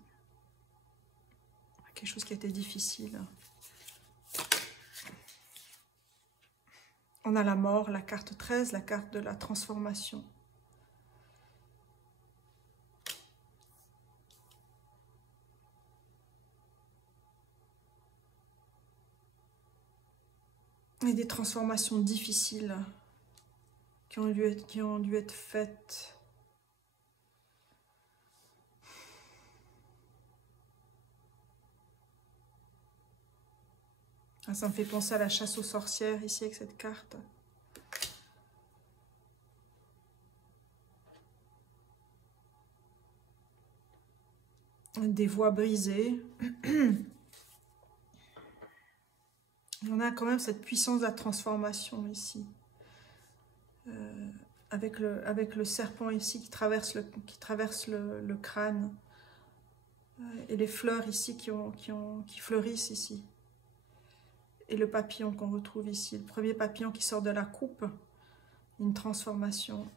Quelque chose qui a été difficile. On a la mort, la carte 13, la carte de la transformation. Et des transformations difficiles qui ont dû être faites. Ah, ça me fait penser à la chasse aux sorcières ici avec cette carte. Des voies brisées. On a quand même cette puissance de la transformation ici. Avec le serpent ici qui traverse le crâne. Et les fleurs ici qui fleurissent ici. Et le papillon qu'on retrouve ici. Le premier papillon qui sort de la coupe. Une transformation.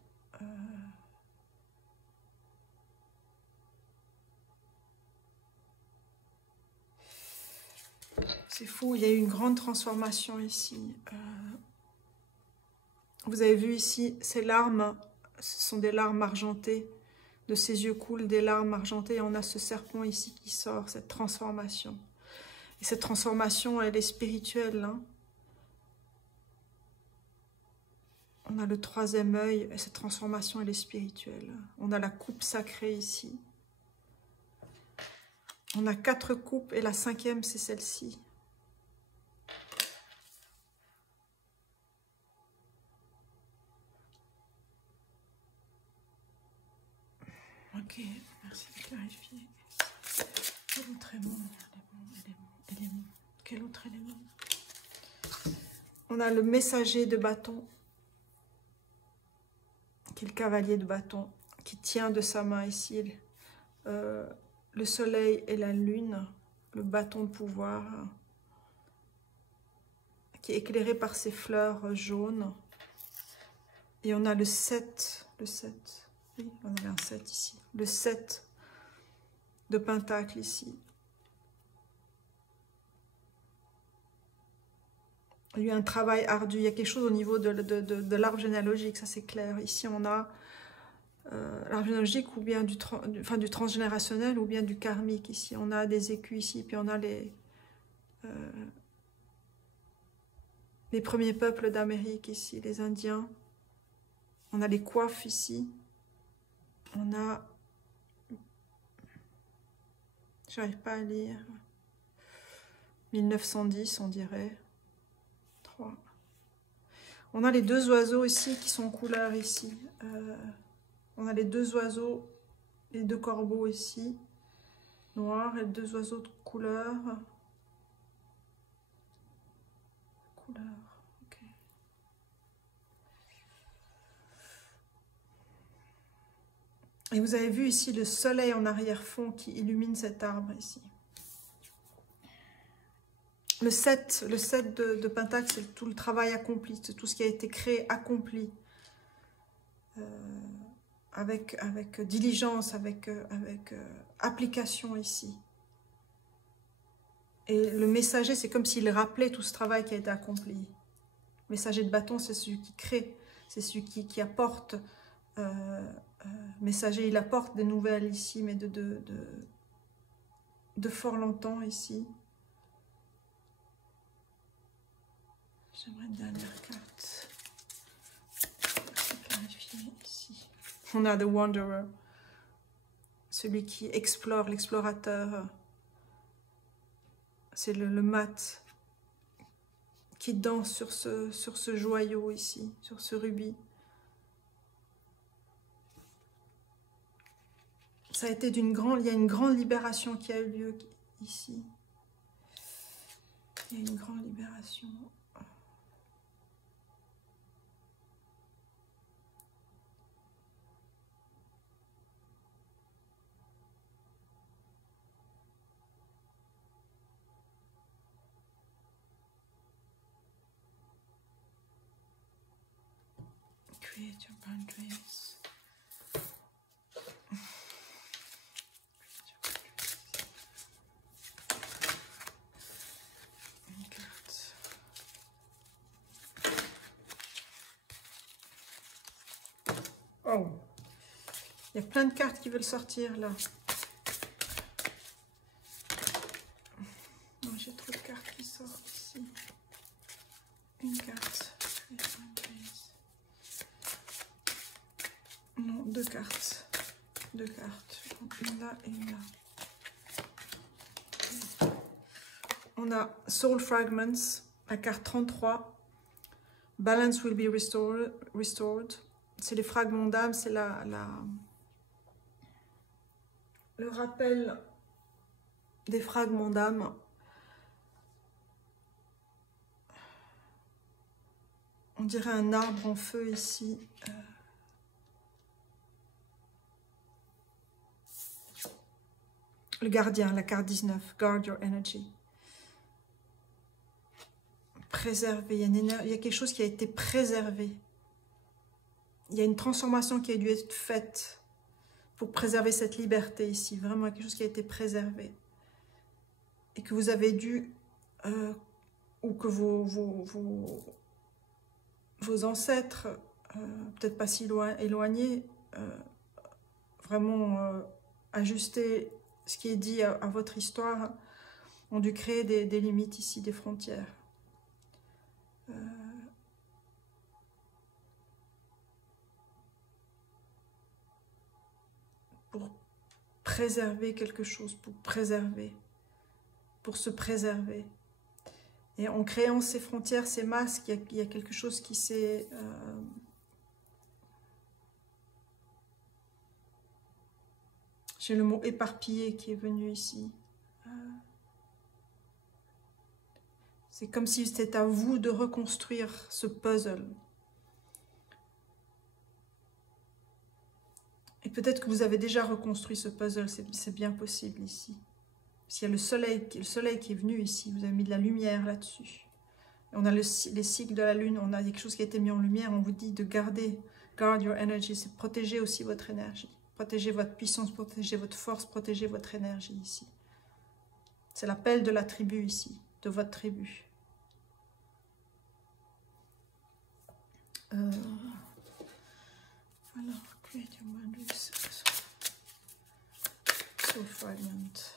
C'est fou, il y a eu une grande transformation ici. Vous avez vu ici, ces larmes, ce sont des larmes argentées. De ses yeux coulent des larmes argentées. Et on a ce serpent ici qui sort, cette transformation. Et cette transformation, elle est spirituelle. Hein. On a le 3e œil, et cette transformation, elle est spirituelle. On a la coupe sacrée ici. On a 4 coupes et la 5e, c'est celle-ci. Ok, merci de clarifier. Quel autre élément? Quel autre élément? On a le messager de bâton, qui est le cavalier de bâton, qui tient de sa main ici le soleil et la lune, le bâton de pouvoir, qui est éclairé par ses fleurs jaunes. Et on a le 7, Oui, on avait un 7 ici. Le 7 de Pentacle ici. Il y a eu un travail ardu. Il y a quelque chose au niveau de l'arbre généalogique, ça c'est clair. Ici, on a l'arbre généalogique ou bien du transgénérationnel ou bien du karmique. Ici, on a des écus ici, puis on a les premiers peuples d'Amérique ici, les Indiens. On a les coiffes ici. On a... J'arrive pas à lire. 1910, on dirait. 3. On a les deux oiseaux ici qui sont couleurs ici. On a les deux oiseaux, les deux corbeaux ici. Noirs et deux oiseaux de couleur. Couleur, ok. Et vous avez vu ici le soleil en arrière-fond qui illumine cet arbre ici. Le 7 de Pentacle, c'est tout le travail accompli, c'est tout ce qui a été créé, accompli. Avec diligence, avec application ici. Et le messager, c'est comme s'il rappelait tout ce travail qui a été accompli. Le messager de bâton, c'est celui qui crée, c'est celui qui apporte. Messager, il apporte des nouvelles ici, mais de fort longtemps ici. J'aimerais une dernière carte. Clarifier ici. On a The Wanderer, celui qui explore, l'explorateur. C'est le mat qui danse sur ce joyau ici, sur ce rubis. Ça a été il y a une grande libération qui a eu lieu ici. Il y a une grande libération. Create your boundaries. Une carte. Oh, il y a plein de cartes qui veulent sortir là. Oh, j'ai trop de cartes qui sortent ici. Une carte. Non, deux cartes. Deux cartes. Une là et une là. On a Soul Fragments, la carte 33. Balance will be restored. C'est les fragments d'âme, c'est le rappel des fragments d'âme. On dirait un arbre en feu ici. Le gardien, la carte 19. Guard your energy. Préservé. Il y a quelque chose qui a été préservé. Il y a une transformation qui a dû être faite pour préserver cette liberté ici. Vraiment quelque chose qui a été préservé. Et que vous avez dû, ou que vos ancêtres, peut-être pas si éloignés, vraiment ajuster ce qui est dit à votre histoire, ont dû créer des limites ici, des frontières. Pour préserver quelque chose, pour se préserver. Et en créant ces frontières, ces masques, il y a quelque chose qui s'est... J'ai le mot éparpillé qui est venu ici. C'est comme si c'était à vous de reconstruire ce puzzle. Et peut-être que vous avez déjà reconstruit ce puzzle, c'est bien possible ici. S'il y a le soleil qui est venu ici, vous avez mis de la lumière là-dessus. On a les cycles de la lune, on a quelque chose qui a été mis en lumière, on vous dit de garder Guard your energy, c'est protéger aussi votre énergie. Protéger votre puissance, protéger votre force, protéger votre énergie ici. C'est l'appel de la tribu ici, de votre tribu. Voilà, create your boundaries. Soul fragment.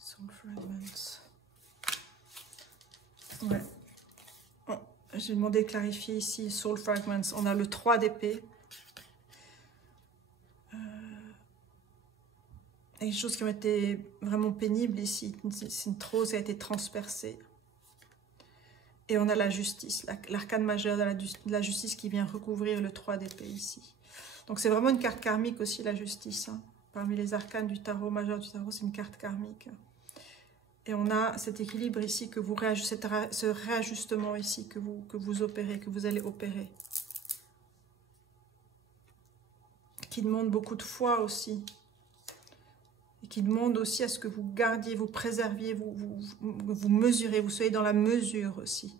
Soul fragments. Ouais. Bon, j'ai demandé de clarifier ici, soul fragments. On a le 3 d'épée. Et des choses qui ont été vraiment pénibles ici. C'est une trose qui a été transpercée. Et on a la justice, l'arcane majeure de la justice qui vient recouvrir le 3 d'épée ici. Donc c'est vraiment une carte karmique aussi, la justice. Hein. Parmi les arcanes du tarot, majeur du tarot, c'est une carte karmique. Et on a cet équilibre ici, que vous ce réajustement ici que vous opérez, que vous allez opérer. Qui demande beaucoup de foi aussi. Et qui demande aussi à ce que vous gardiez, vous préserviez, vous mesurez, vous soyez dans la mesure aussi.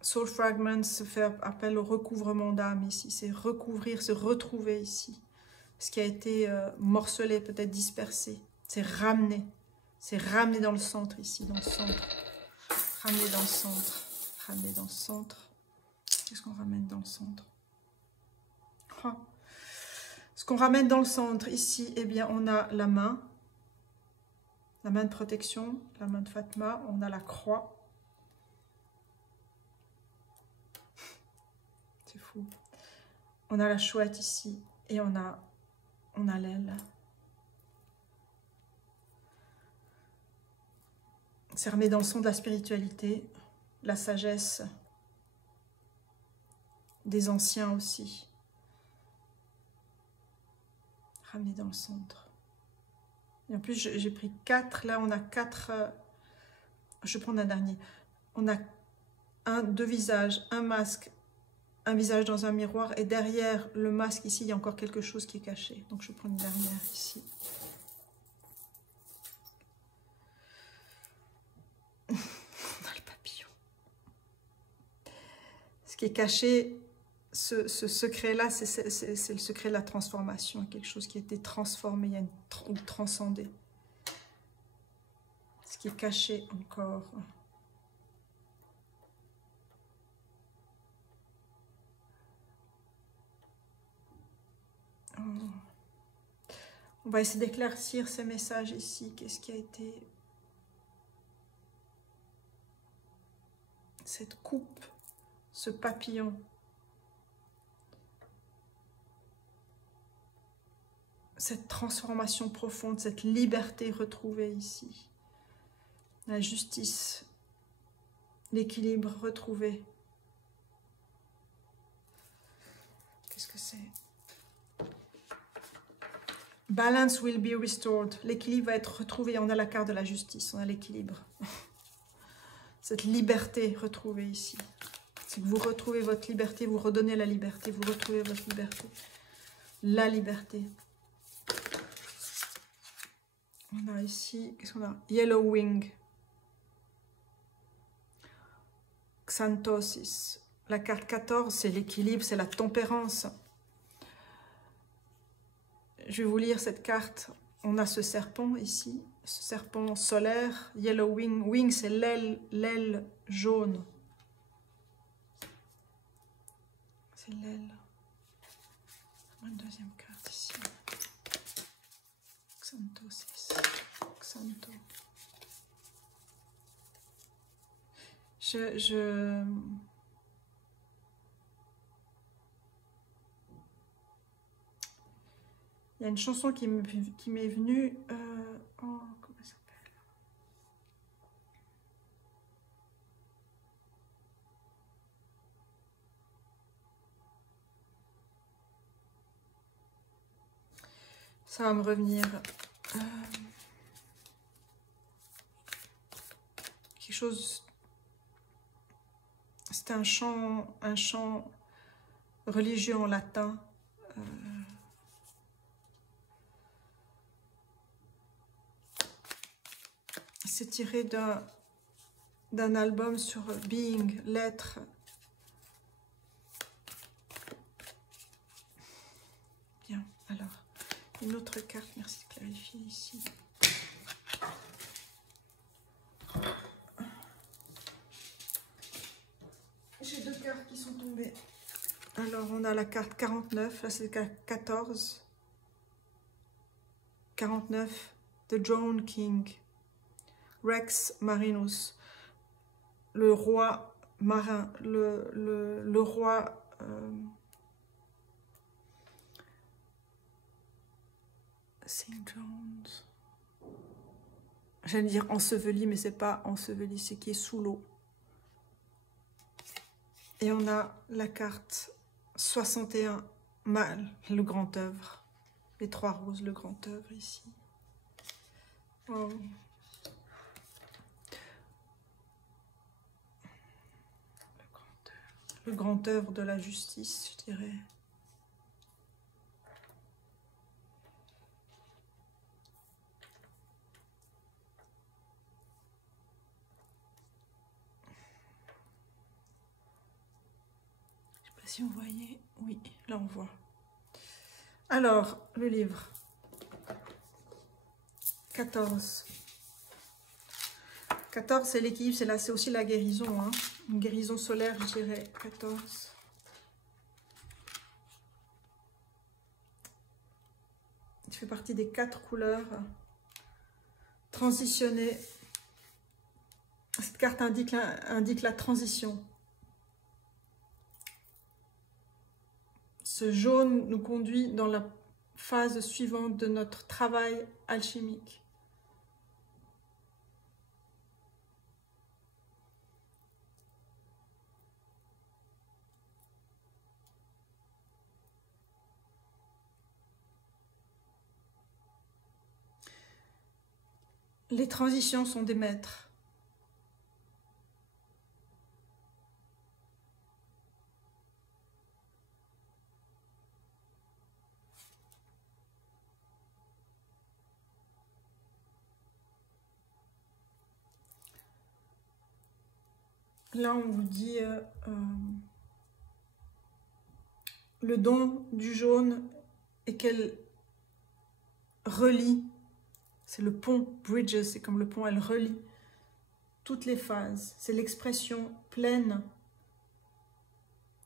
Soul Fragments se fait appel au recouvrement d'âme ici. C'est recouvrir, se retrouver ici. Ce qui a été morcelé, peut-être dispersé. C'est ramener. C'est ramener dans le centre ici, dans le centre. Ramener dans le centre. Ramener dans le centre. Qu'est-ce qu'on ramène dans le centre? Oh. Ce qu'on ramène dans le centre ici, eh bien, on a la main de protection, la main de Fatma, on a la croix. C'est fou. On a la chouette ici et on a l'aile. C'est remis dans le son de la spiritualité, la sagesse des anciens aussi. Ramener dans le centre. Et en plus, j'ai pris 4. Là, on a 4. Je vais prendre un dernier. On a 2 visages, un masque, un visage dans un miroir. Et derrière le masque, ici, il y a encore quelque chose qui est caché. Donc, je vais prendre une dernière ici. On a le papillon. Ce qui est caché... Ce secret-là, c'est le secret de la transformation, quelque chose qui a été transformé, il y a une transcendé. Ce qui est caché encore. Oh. On va essayer d'éclaircir ces messages ici. Qu'est-ce qui a été... Cette coupe, ce papillon. Cette transformation profonde, cette liberté retrouvée ici. La justice, l'équilibre retrouvé. Qu'est-ce que c'est? Balance will be restored. L'équilibre va être retrouvé. On a la carte de la justice, on a l'équilibre. Cette liberté retrouvée ici. Si vous retrouvez votre liberté, vous redonnez la liberté, vous retrouvez votre liberté. La liberté. On a ici, qu'est-ce qu'on a? Yellow Wing. Xanthosis. La carte 14, c'est l'équilibre, c'est la tempérance. Je vais vous lire cette carte. On a ce serpent ici, ce serpent solaire. Yellow Wing. Wing, c'est l'aile jaune. C'est l'aile. Une deuxième carte ici. Xanthosis. Xantho. Il y a une chanson qui m'est venue. Oh, comment elle s'appelle? Ça va me revenir. Quelque chose. C'était un chant religieux en latin. C'est tiré d'un album sur Being, l'être. Bien, alors, une autre carte, merci de clarifier ici. J'ai deux cartes qui sont tombées. Alors, on a la carte 49, là c'est la carte 14. 49, The Drone King. Rex Marinus, le roi marin, le roi St. John's. J'allais dire enseveli, mais c'est pas enseveli, c'est qui est sous l'eau. Et on a la carte 61, mâle, le grand œuvre. Les trois roses, le grand œuvre ici. Wow. Le grand œuvre de la justice, je dirais. Je ne sais pas si vous voyez. Oui, là on voit. Alors, le livre. 14. 14, c'est l'équilibre, c'est aussi la guérison. Hein. Une guérison solaire, je dirais. 14. Il fait partie des 4 couleurs. Transitionner. Cette carte indique la transition. Ce jaune nous conduit dans la phase suivante de notre travail alchimique. Les transitions sont des maîtres. Là, on vous dit le don du jaune et qu'elle relie, c'est le pont, bridges, c'est comme le pont, elle relie toutes les phases. C'est l'expression pleine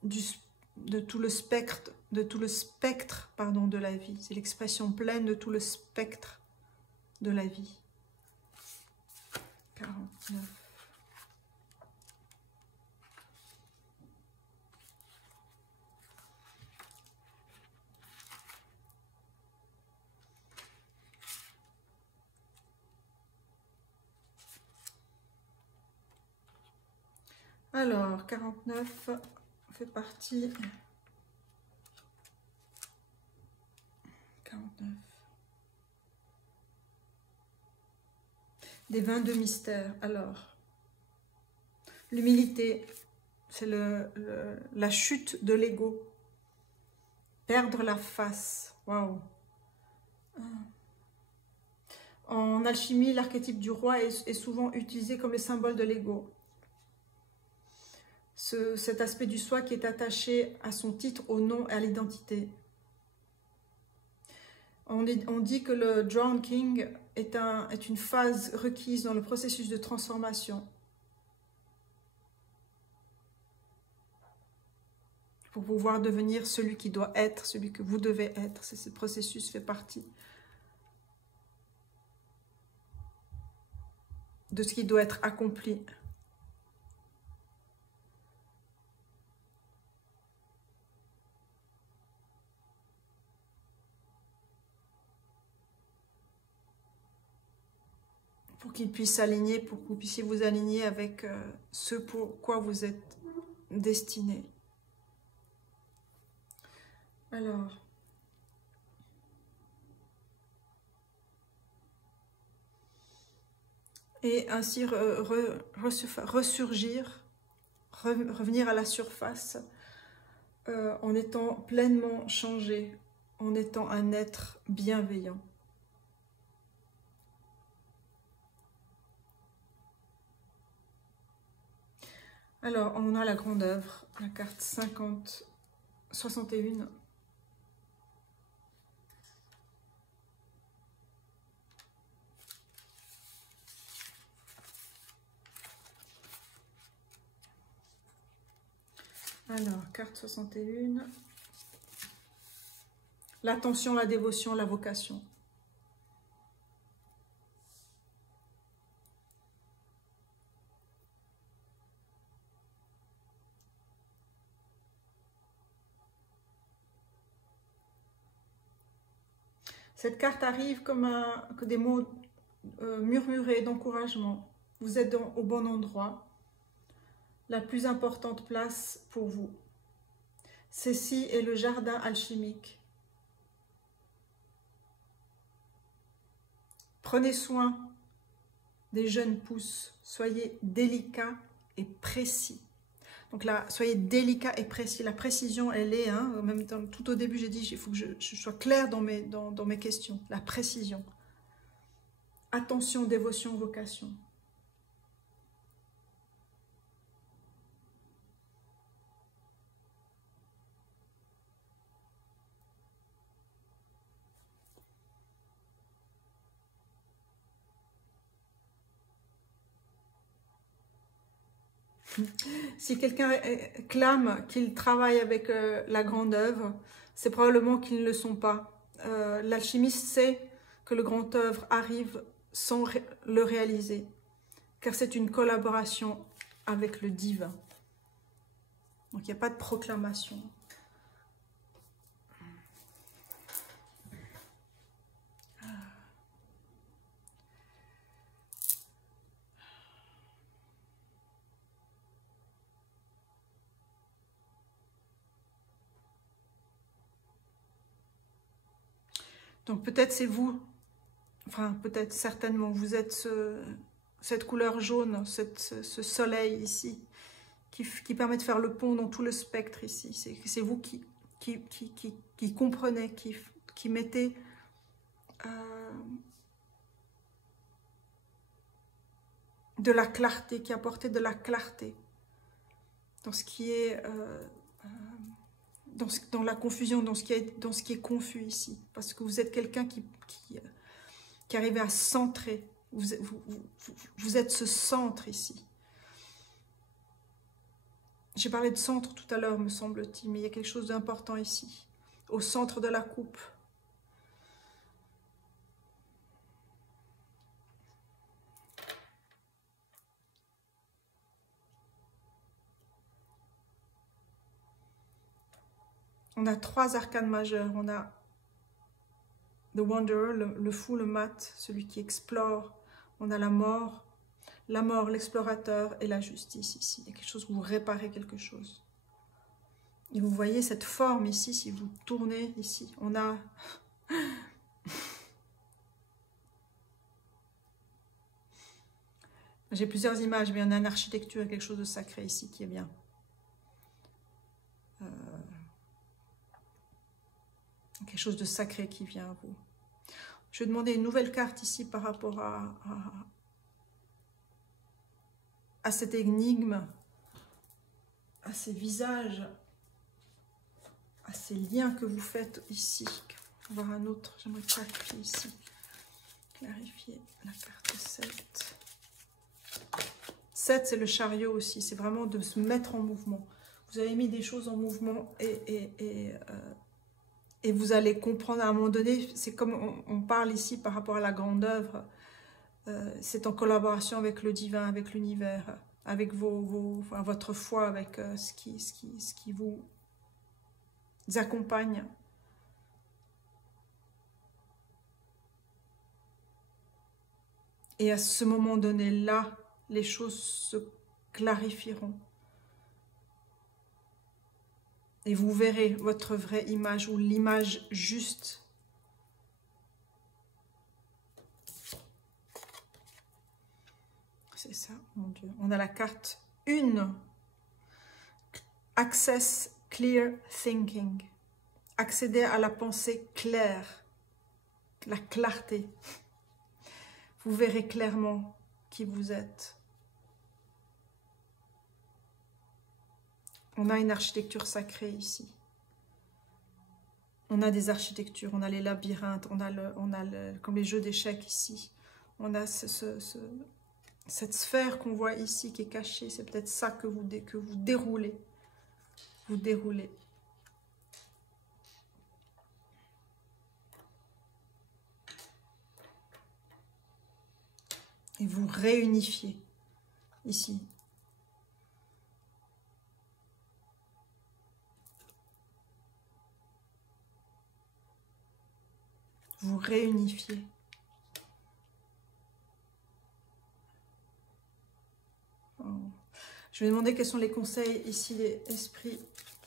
de tout le spectre, de la vie. C'est l'expression pleine de tout le spectre de la vie. 49. Alors, 49 fait partie... 49. Des 22 mystères. Alors, l'humilité, c'est la chute de l'ego. Perdre la face. Waouh. En alchimie, l'archétype du roi est souvent utilisé comme le symbole de l'ego. Cet aspect du soi qui est attaché à son titre, au nom et à l'identité. On dit que le Drone King est une phase requise dans le processus de transformation. Pour pouvoir devenir celui qui doit être, celui que vous devez être. Ce processus fait partie de ce qui doit être accompli. Pour qu'il puisse s'aligner, pour que vous puissiez vous aligner avec ce pour quoi vous êtes destiné. Alors, et ainsi ressurgir, revenir à la surface en étant pleinement changé, en étant un être bienveillant. Alors, on a la grande œuvre, la carte 61. Alors, carte 61. L'attention, la dévotion, la vocation. Cette carte arrive comme que des mots murmurés d'encouragement. Vous êtes au bon endroit. La plus importante place pour vous. Ceci est le jardin alchimique. Prenez soin des jeunes pousses. Soyez délicats et précis. Donc là, soyez délicats et précis. La précision, elle est, même tout au début, j'ai dit, il faut que je sois claire dans mes questions. La précision. Attention, dévotion, vocation. Si quelqu'un clame qu'il travaille avec la grande œuvre, c'est probablement qu'ils ne le sont pas. L'alchimiste sait que le grand œuvre arrive sans le réaliser, car c'est une collaboration avec le divin. Donc il n'y a pas de proclamation. Donc peut-être c'est vous, enfin peut-être certainement, vous êtes cette couleur jaune, ce soleil ici, qui permet de faire le pont dans tout le spectre ici. C'est vous qui comprenez, qui mettez de la clarté, qui apportez de la clarté dans ce qui est... dans la confusion, dans ce qui est confus ici. Parce que vous êtes quelqu'un qui arrive à centrer. Vous êtes ce centre ici. J'ai parlé de centre tout à l'heure, me semble-t-il, mais il y a quelque chose d'important ici. Au centre de la coupe. On a 3 arcanes majeurs. On a The Wanderer, le fou, le mat, celui qui explore. On a la mort, l'explorateur et la justice ici. Il y a quelque chose où vous réparez quelque chose. Et vous voyez cette forme ici, si vous tournez ici. On a... J'ai plusieurs images, mais on a une architecture, quelque chose de sacré ici qui est bien. Quelque chose de sacré qui vient à vous. Je vais demander une nouvelle carte ici par rapport à cette énigme, à ces visages, à ces liens que vous faites ici. On va voir un autre, j'aimerais clarifier ici. Clarifier la carte 7. 7, c'est le chariot aussi, c'est vraiment de se mettre en mouvement. Vous avez mis des choses en mouvement et vous allez comprendre à un moment donné, c'est comme on parle ici par rapport à la grande œuvre, c'est en collaboration avec le divin, avec l'univers, avec votre foi, avec ce qui vous accompagne. Et à ce moment donné-là, les choses se clarifieront. Et vous verrez votre vraie image ou l'image juste. C'est ça, mon Dieu. On a la carte 1. Access Clear Thinking. Accéder à la pensée claire. La clarté. Vous verrez clairement qui vous êtes. On a une architecture sacrée ici. On a des architectures, on a les labyrinthes, on a comme les jeux d'échecs ici. On a cette sphère qu'on voit ici qui est cachée. C'est peut-être ça que vous déroulez. Vous déroulez. Et vous réunifiez ici. Vous réunifiez. Oh. Je vais demander quels sont les conseils ici des esprits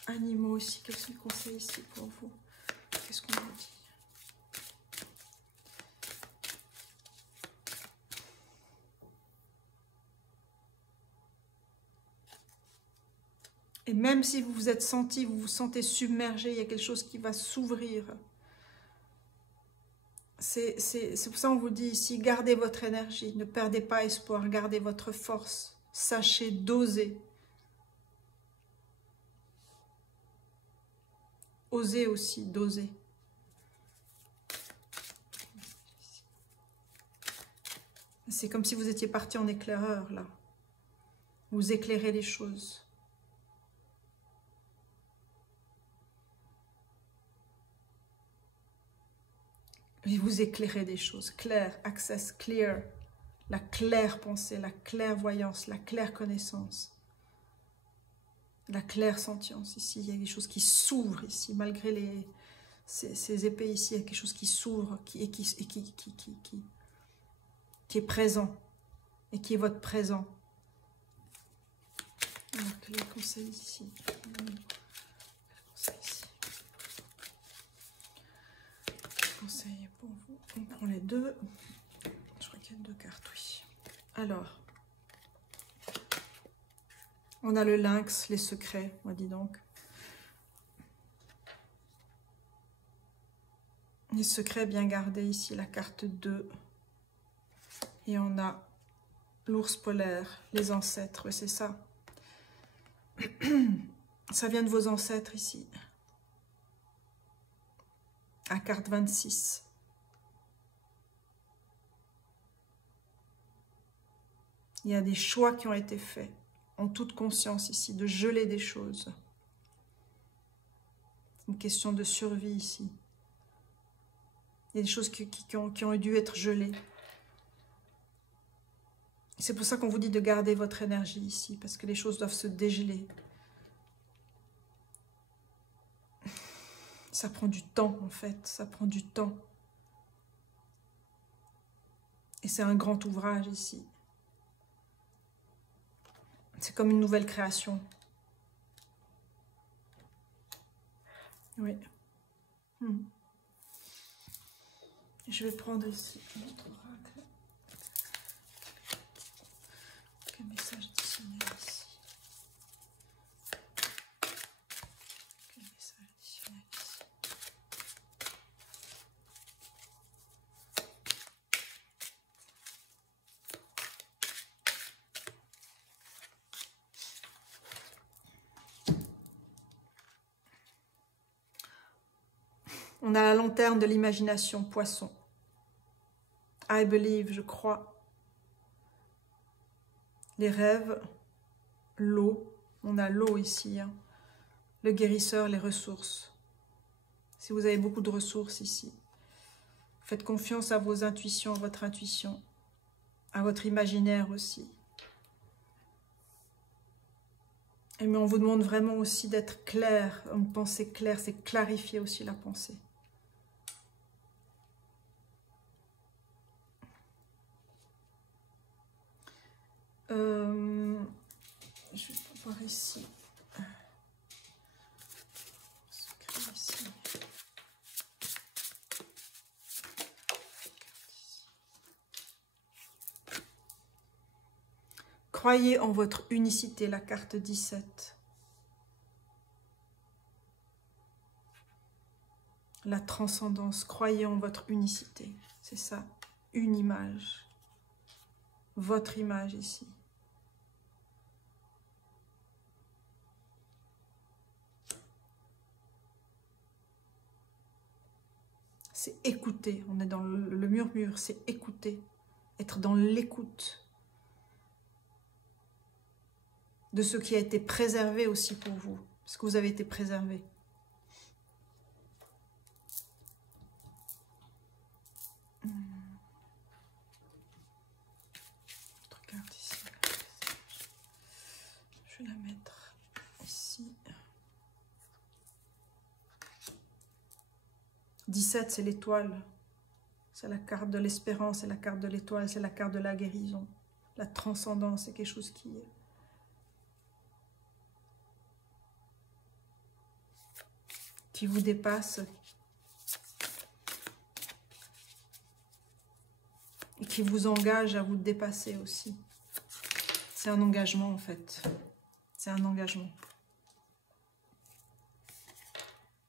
animaux aussi. Quels sont les conseils ici pour vous? Qu'est-ce qu'on vous dit? Et même si vous vous êtes senti, vous vous sentez submergé, il y a quelque chose qui va s'ouvrir. C'est pour ça qu'on vous dit ici, gardez votre énergie, ne perdez pas espoir, gardez votre force, sachez doser. Osez aussi, doser. C'est comme si vous étiez parti en éclaireur, là. Vous éclairez les choses. Et vous éclairez des choses. Clair, access, clear. La claire pensée, la clairvoyance, la claire connaissance. La claire sentience. Ici, il y a des choses qui s'ouvrent ici. Malgré ces épées ici, il y a quelque chose qui s'ouvre qui est présent. Et qui est votre présent. Alors, quel est le conseil ici? Conseil pour vous. On prend les deux. Je crois qu'il y a deux cartes, oui. Alors, on a le lynx, les secrets, moi dis donc. Les secrets bien gardés ici, la carte 2. Et on a l'ours polaire, les ancêtres, c'est ça. Ça vient de vos ancêtres ici. À carte 26. Il y a des choix qui ont été faits, en toute conscience ici, de geler des choses. C'est une question de survie ici. Il y a des choses qui ont dû être gelées. C'est pour ça qu'on vous dit de garder votre énergie ici, parce que les choses doivent se dégeler. Ça prend du temps, en fait, ça prend du temps. Et c'est un grand ouvrage ici. C'est comme une nouvelle création. Oui. Je vais prendre ici notre oracle. Quel message additionnel ici? Quel message additionnel ici? On a la lanterne de l'imagination, poisson. I believe, je crois. Les rêves, l'eau. On a l'eau ici. Hein. Le guérisseur, les ressources. Si vous avez beaucoup de ressources ici. Faites confiance à vos intuitions, à votre intuition. À votre imaginaire aussi. Mais on vous demande vraiment aussi d'être clair. Une pensée claire, c'est clarifier aussi la pensée. Je vais voir ici. Ici. Croyez en votre unicité, la carte 17. La transcendance, croyez en votre unicité. C'est ça, une image. Votre image ici. c'est écouter. On est dans le murmure, c'est écouter. Être dans l'écoute de ce qui a été préservé aussi pour vous. Parce que vous avez été préservé. Autre carte ici. Je vais la mettre ici. 17, c'est l'étoile. C'est la carte de l'espérance, c'est la carte de l'étoile, c'est la carte de la guérison. La transcendance, c'est quelque chose qui vous dépasse et qui vous engage à vous dépasser aussi. C'est un engagement en fait. C'est un engagement.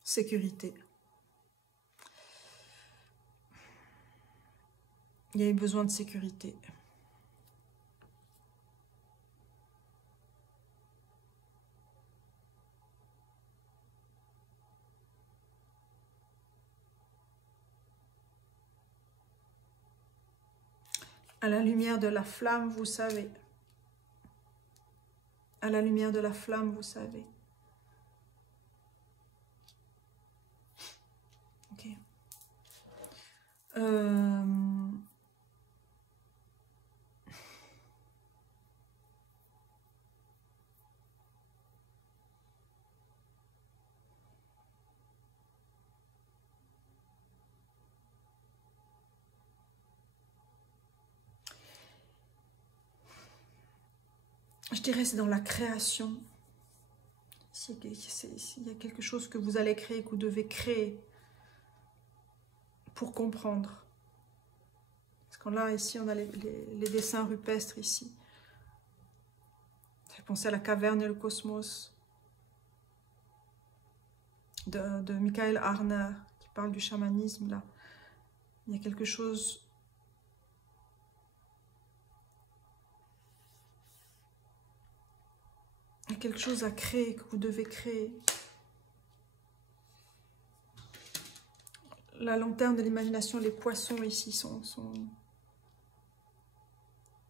Sécurité. Il y a eu besoin de sécurité. À la lumière de la flamme, vous savez. À la lumière de la flamme, vous savez. Ok. Je dirais c'est dans la création. S'il y a quelque chose que vous allez créer, que vous devez créer pour comprendre. Parce que là, ici, on a les dessins rupestres ici. J'ai pensé à la caverne et le cosmos de Michael Harner, qui parle du chamanisme, là. Il y a quelque chose... Il y a quelque chose à créer, que vous devez créer. La lanterne de l'imagination, les poissons ici sont...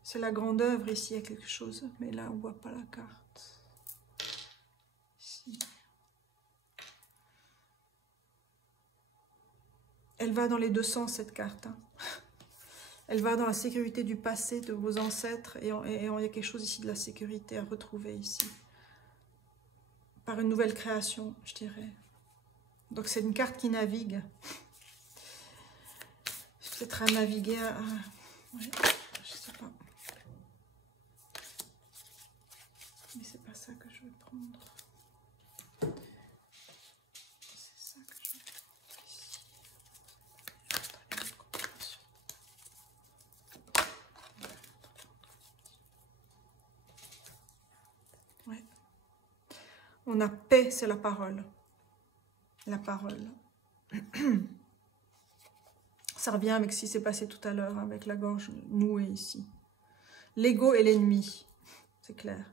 C'est la grande œuvre ici, il y a quelque chose. Mais là, on ne voit pas la carte. Ici. Elle va dans les deux sens, cette carte. Hein. Elle va dans la sécurité du passé, de vos ancêtres. Et il y a quelque chose ici de la sécurité à retrouver ici. Par une nouvelle création, je dirais. Donc c'est une carte qui navigue. Peut-être à naviguer à... Ouais, je sais pas. Mais c'est pas ça que je vais prendre. C'est ça que je vais prendre ici. Ouais. On a paix, c'est la parole. La parole. Ça revient avec ce qui s'est passé tout à l'heure, avec la gorge nouée ici. L'ego est l'ennemi, c'est clair.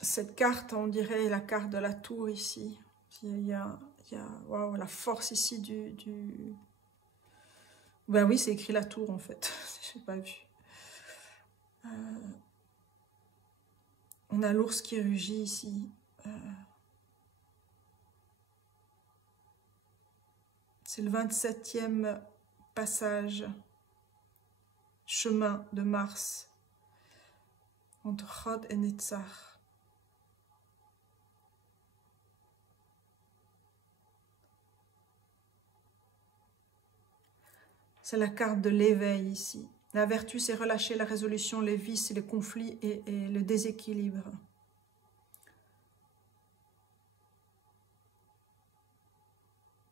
Cette carte, on dirait la carte de la tour ici. Il y a wow, la force ici du... Ben oui, c'est écrit la tour en fait. Je n'ai pas vu. On a l'ours qui rugit ici. C'est le 27e passage, chemin de Mars, entre Chod et Netzach. C'est la carte de l'éveil ici. La vertu, c'est relâcher la résolution, les vices, les conflits et le déséquilibre.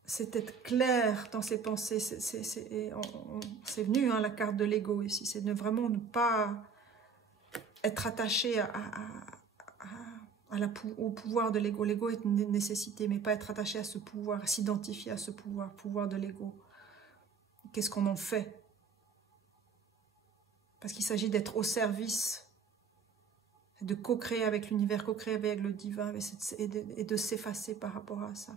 C'est être clair dans ses pensées. C'est venu, hein, la carte de l'ego ici. C'est vraiment ne pas être attaché au pouvoir de l'ego. L'ego est une nécessité, mais pas être attaché à ce pouvoir, s'identifier à ce pouvoir de l'ego. qu'est-ce qu'on en fait. Parce qu'il s'agit d'être au service, de co-créer avec l'univers, co-créer avec le divin et de s'effacer par rapport à ça.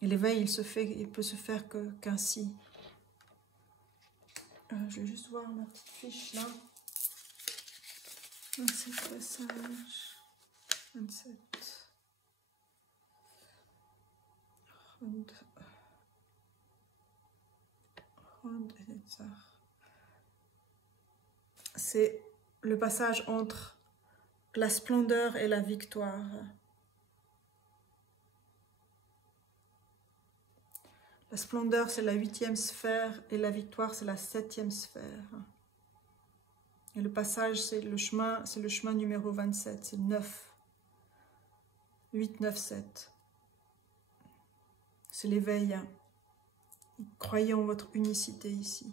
Et l'éveil, il peut se faire qu'ainsi. Je vais juste voir ma petite fiche là. 27 passages. 27. C'est le passage entre la splendeur et la victoire. La splendeur, c'est la 8e sphère et la victoire, c'est la 7e sphère. Et le passage, c'est le chemin numéro 27, c'est 9. 8, 9, 7. C'est l'éveil. Croyez en votre unicité ici.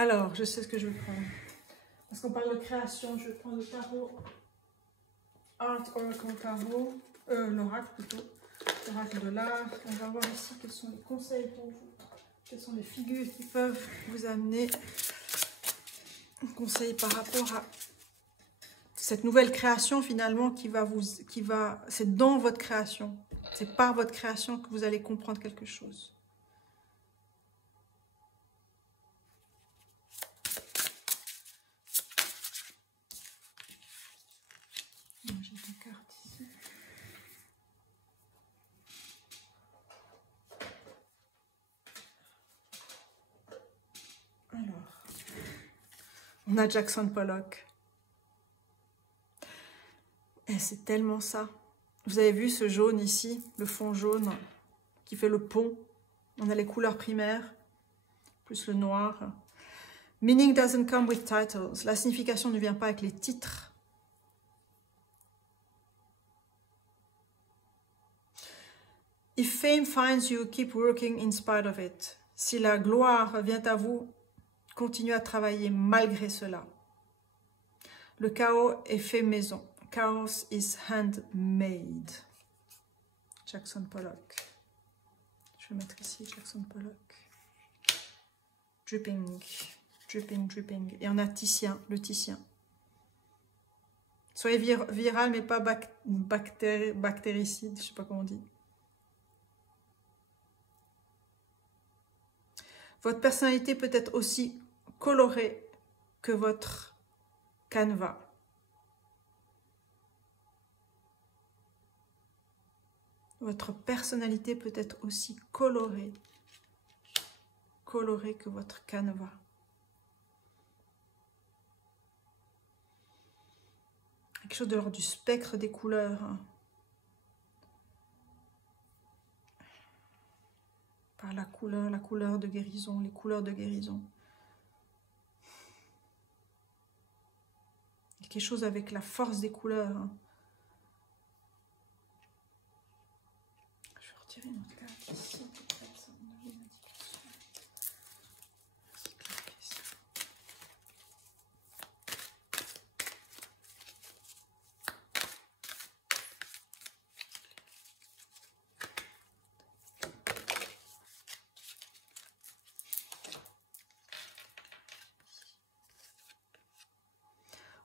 Alors, je sais ce que je vais prendre. Parce qu'on parle de création, je vais prendre le tarot. Art Oracle Tarot. L'oracle plutôt. L'oracle de l'art. On va voir ici quels sont les conseils pour vous. Quelles sont les figures qui peuvent vous amener un conseil par rapport à cette nouvelle création finalement c'est dans votre création. C'est par votre création que vous allez comprendre quelque chose. J'ai des cartes ici. Alors, on a Jackson Pollock. Et c'est tellement ça. Vous avez vu ce jaune ici, le fond jaune qui fait le pont. On a les couleurs primaires, plus le noir. Meaning doesn't come with titles. La signification ne vient pas avec les titres. If fame finds you, keep working in spite of it. Si la gloire vient à vous, continuez à travailler malgré cela. Le chaos est fait maison. Chaos is handmade. Jackson Pollock. Je vais mettre ici Jackson Pollock. Dripping, dripping, dripping. Et on a Titien, le Titien. Soyez viral, mais pas bactéricide, je ne sais pas comment on dit. Votre personnalité peut être aussi colorée que votre canevas. Votre personnalité peut être aussi colorée que votre canevas. Quelque chose de l'ordre du spectre des couleurs. Par la couleur de guérison, les couleurs de guérison. Il y a quelque chose avec la force des couleurs. Je vais retirer une carte ici.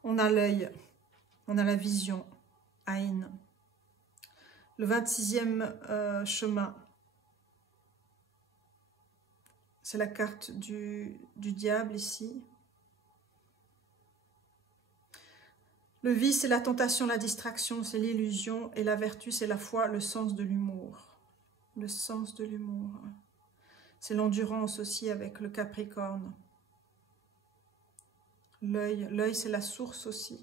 On a l'œil, on a la vision, Aïn. Le 26e chemin, c'est la carte du diable ici. Le vice, c'est la tentation, la distraction, c'est l'illusion. Et la vertu, c'est la foi, le sens de l'humour. Le sens de l'humour. C'est l'endurance aussi avec le Capricorne. L'œil, c'est la source aussi.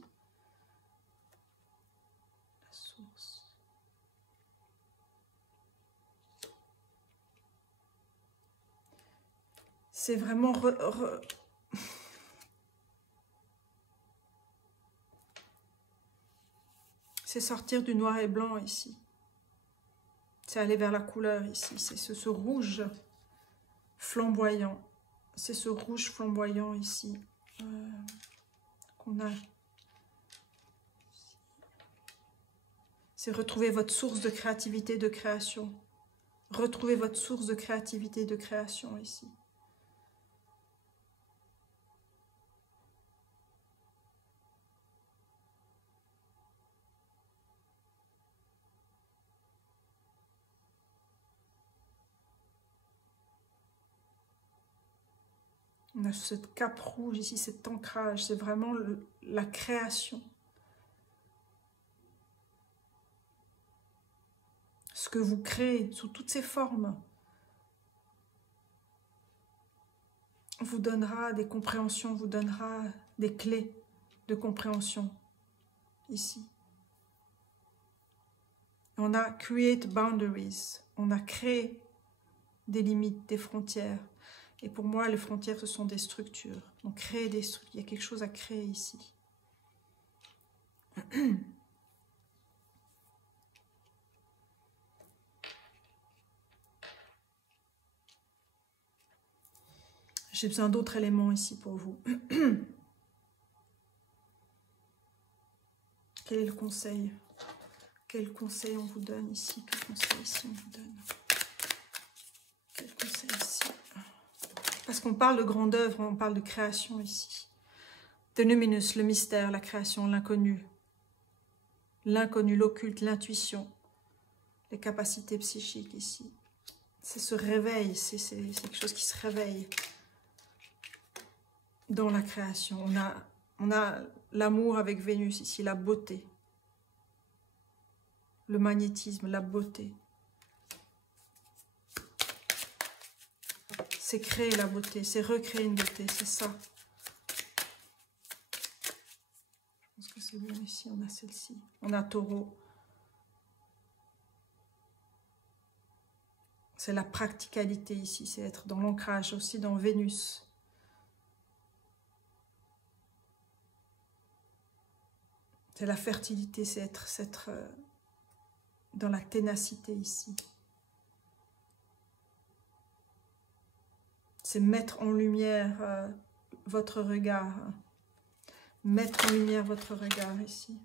La source. C'est vraiment... C'est sortir du noir et blanc ici. C'est aller vers la couleur ici. C'est ce rouge flamboyant. C'est ce rouge flamboyant ici qu'on a. C'est retrouver votre source de créativité, de création. Retrouvez votre source de créativité, de création ici. On a cette cape rouge ici, cet ancrage, c'est vraiment la création. Ce que vous créez sous toutes ses formes vous donnera des compréhensions, vous donnera des clés de compréhension ici. On a create boundaries, on a créé des limites, des frontières. Et pour moi, les frontières, ce sont des structures. Donc, créer des structures, il y a quelque chose à créer ici. J'ai besoin d'autres éléments ici pour vous. Quel est le conseil? Quel conseil on vous donne ici? Quel conseil ici on vous donne? Quel conseil ici? Parce qu'on parle de grande œuvre, on parle de création ici. The Numinous, le mystère, la création, l'inconnu. L'inconnu, l'occulte, l'intuition. Les capacités psychiques ici. C'est ce réveil, c'est quelque chose qui se réveille dans la création. On a l'amour avec Vénus ici, la beauté. Le magnétisme, la beauté. C'est créer la beauté, c'est recréer une beauté, c'est ça. Je pense que c'est bon ici, on a celle-ci. On a Taureau. C'est la practicalité ici, c'est être dans l'ancrage, aussi dans Vénus. C'est la fertilité, c'est être dans la ténacité ici. C'est mettre en lumière votre regard. Mettre en lumière votre regard ici.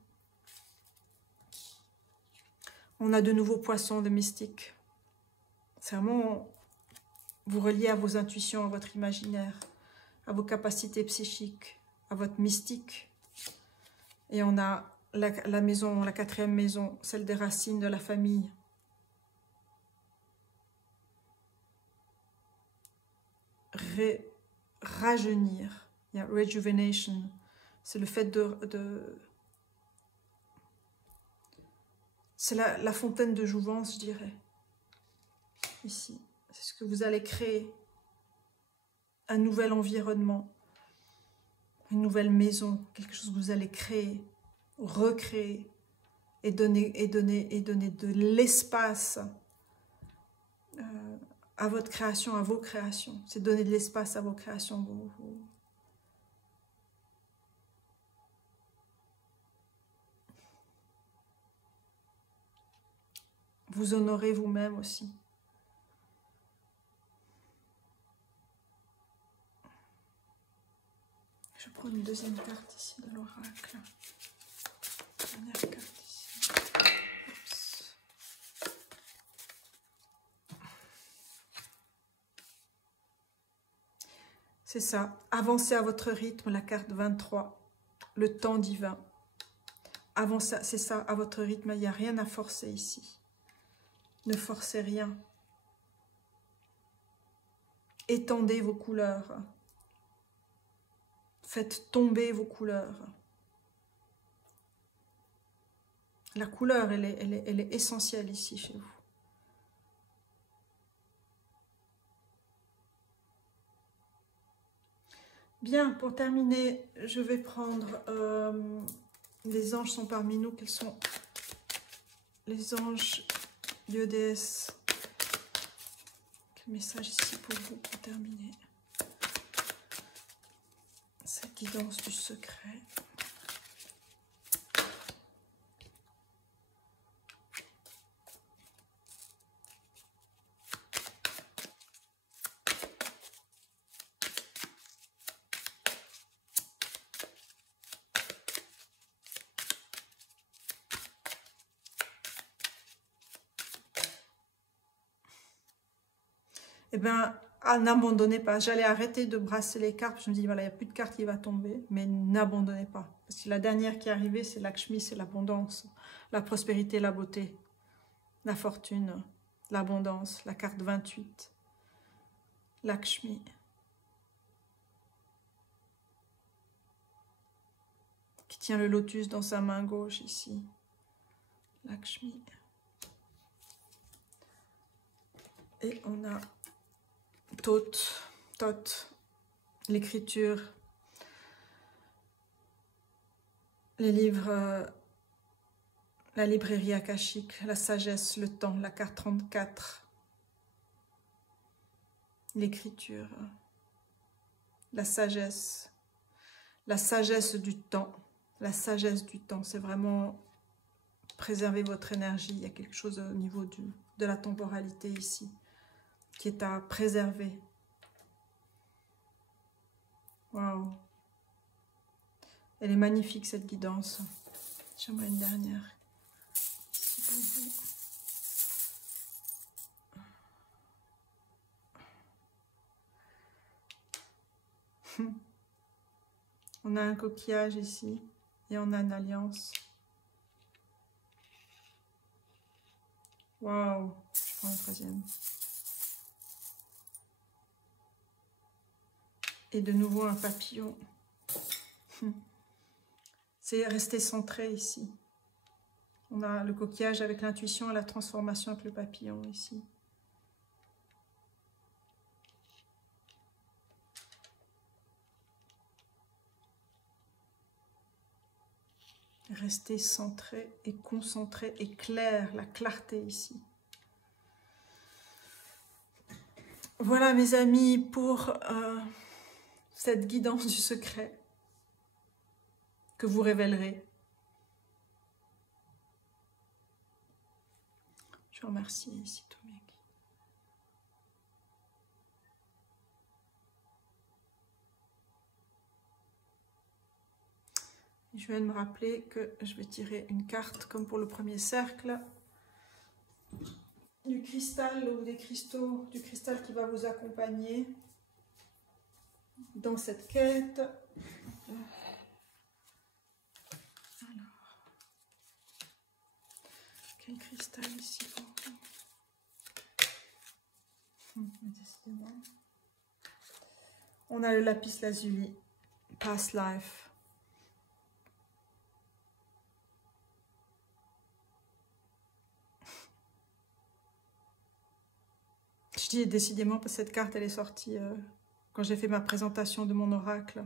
On a de nouveaux poissons de mystique. C'est vraiment vous relier à vos intuitions, à votre imaginaire, à vos capacités psychiques, à votre mystique. Et on a la maison, la quatrième maison, celle des racines de la famille. Rajeunir, il y a rejuvenation, c'est le fait c'est la fontaine de jouvence, je dirais, ici. C'est ce que vous allez créer, un nouvel environnement, une nouvelle maison, quelque chose que vous allez créer, recréer, et donner de l'espace à votre création, à vos créations. C'est donner de l'espace à vos créations. Vous honorez vous-même aussi. Je prends une deuxième carte ici de l'oracle. Dernière carte ici. Oups. C'est ça. Avancez à votre rythme, la carte 23. Le temps divin. Avancez, c'est ça, à votre rythme. Il n'y a rien à forcer ici. Ne forcez rien. Étendez vos couleurs. Faites tomber vos couleurs. La couleur, elle est essentielle ici chez vous. Bien, pour terminer, je vais prendre... les anges sont parmi nous. Quels sont les anges, Dieu, déesse? Quel message ici pour vous pour terminer? Cette guidance du secret. eh bien, n'abandonnez pas. J'allais arrêter de brasser les cartes. Je me dis, voilà, il n'y a plus de cartes qui va tomber. Mais n'abandonnez pas. Parce que la dernière qui est arrivée, c'est Lakshmi, c'est l'abondance, la prospérité, la beauté, la fortune, l'abondance, la carte 28. Lakshmi. Qui tient le lotus dans sa main gauche ici. Lakshmi. Et on a Thoth, l'écriture, les livres, la librairie akashique, la sagesse, le temps, la carte 34, l'écriture, la sagesse du temps. La sagesse du temps, c'est vraiment préserver votre énergie. Il y a quelque chose au niveau de la temporalité ici qui est à préserver. Waouh! Elle est magnifique cette guidance. J'aimerais une dernière. On a un coquillage ici et on a une alliance. Waouh! Je prends un troisième. Et de nouveau un papillon. C'est rester centré ici. On a le coquillage avec l'intuition et la transformation avec le papillon ici. Rester centré et concentré et clair, la clarté ici. Voilà mes amis pour cette guidance du secret que vous révélerez. Je vous remercie ici tout mec. Je viens de me rappeler que je vais tirer une carte comme pour le premier cercle du cristal ou des cristaux, du cristal qui va vous accompagner dans cette quête. Alors, quel cristal ici pour vous? Décidément. On a le lapis lazuli, past life. Je dis décidément parce que cette carte elle est sortie quand j'ai fait ma présentation de mon oracle.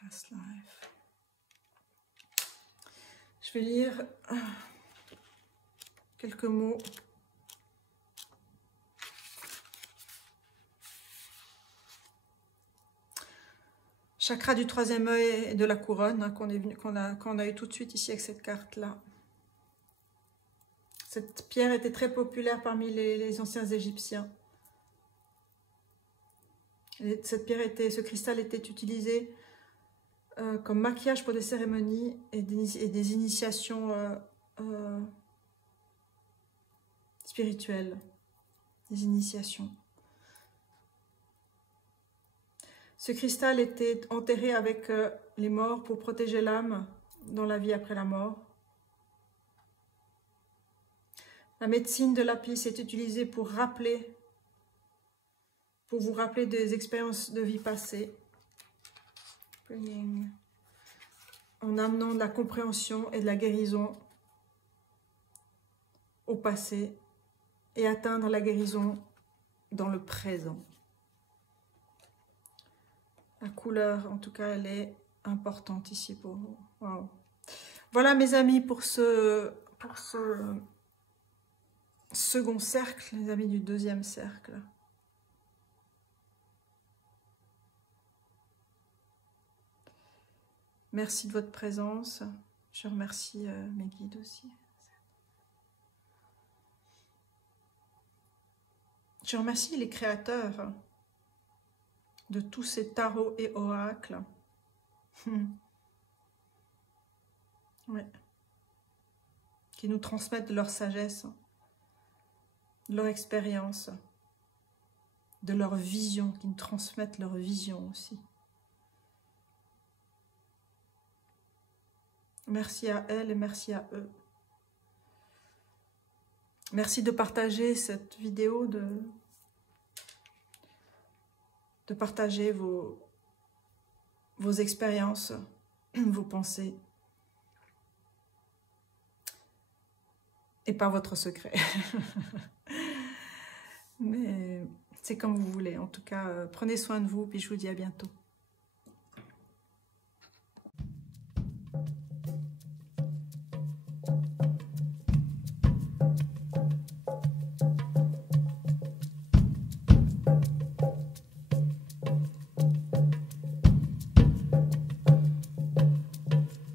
Past life. Je vais lire quelques mots. Chakra du troisième œil et de la couronne, hein, qu'on a eu tout de suite ici avec cette carte-là. Cette pierre était très populaire parmi les anciens Égyptiens. Ce cristal était utilisé comme maquillage pour des cérémonies et des initiations spirituelles. Des initiations. Ce cristal était enterré avec les morts pour protéger l'âme dans la vie après la mort. La médecine de lapis est utilisée pour vous rappeler des expériences de vie passées, en amenant de la compréhension et de la guérison au passé et atteindre la guérison dans le présent. La couleur, en tout cas, elle est importante ici pour vous. Wow. Voilà mes amis pour ce second cercle, les amis du deuxième cercle. Merci de votre présence. Je remercie mes guides aussi. Je remercie les créateurs de tous ces tarots et oracles. Ouais. Qui nous transmettent de leur sagesse, de leur expérience, de leur vision, qui nous transmettent leur vision aussi. Merci à elles et merci à eux. Merci de partager cette vidéo, de partager vos expériences, vos pensées. Et pas votre secret. Mais c'est comme vous voulez. En tout cas, prenez soin de vous, puis je vous dis à bientôt.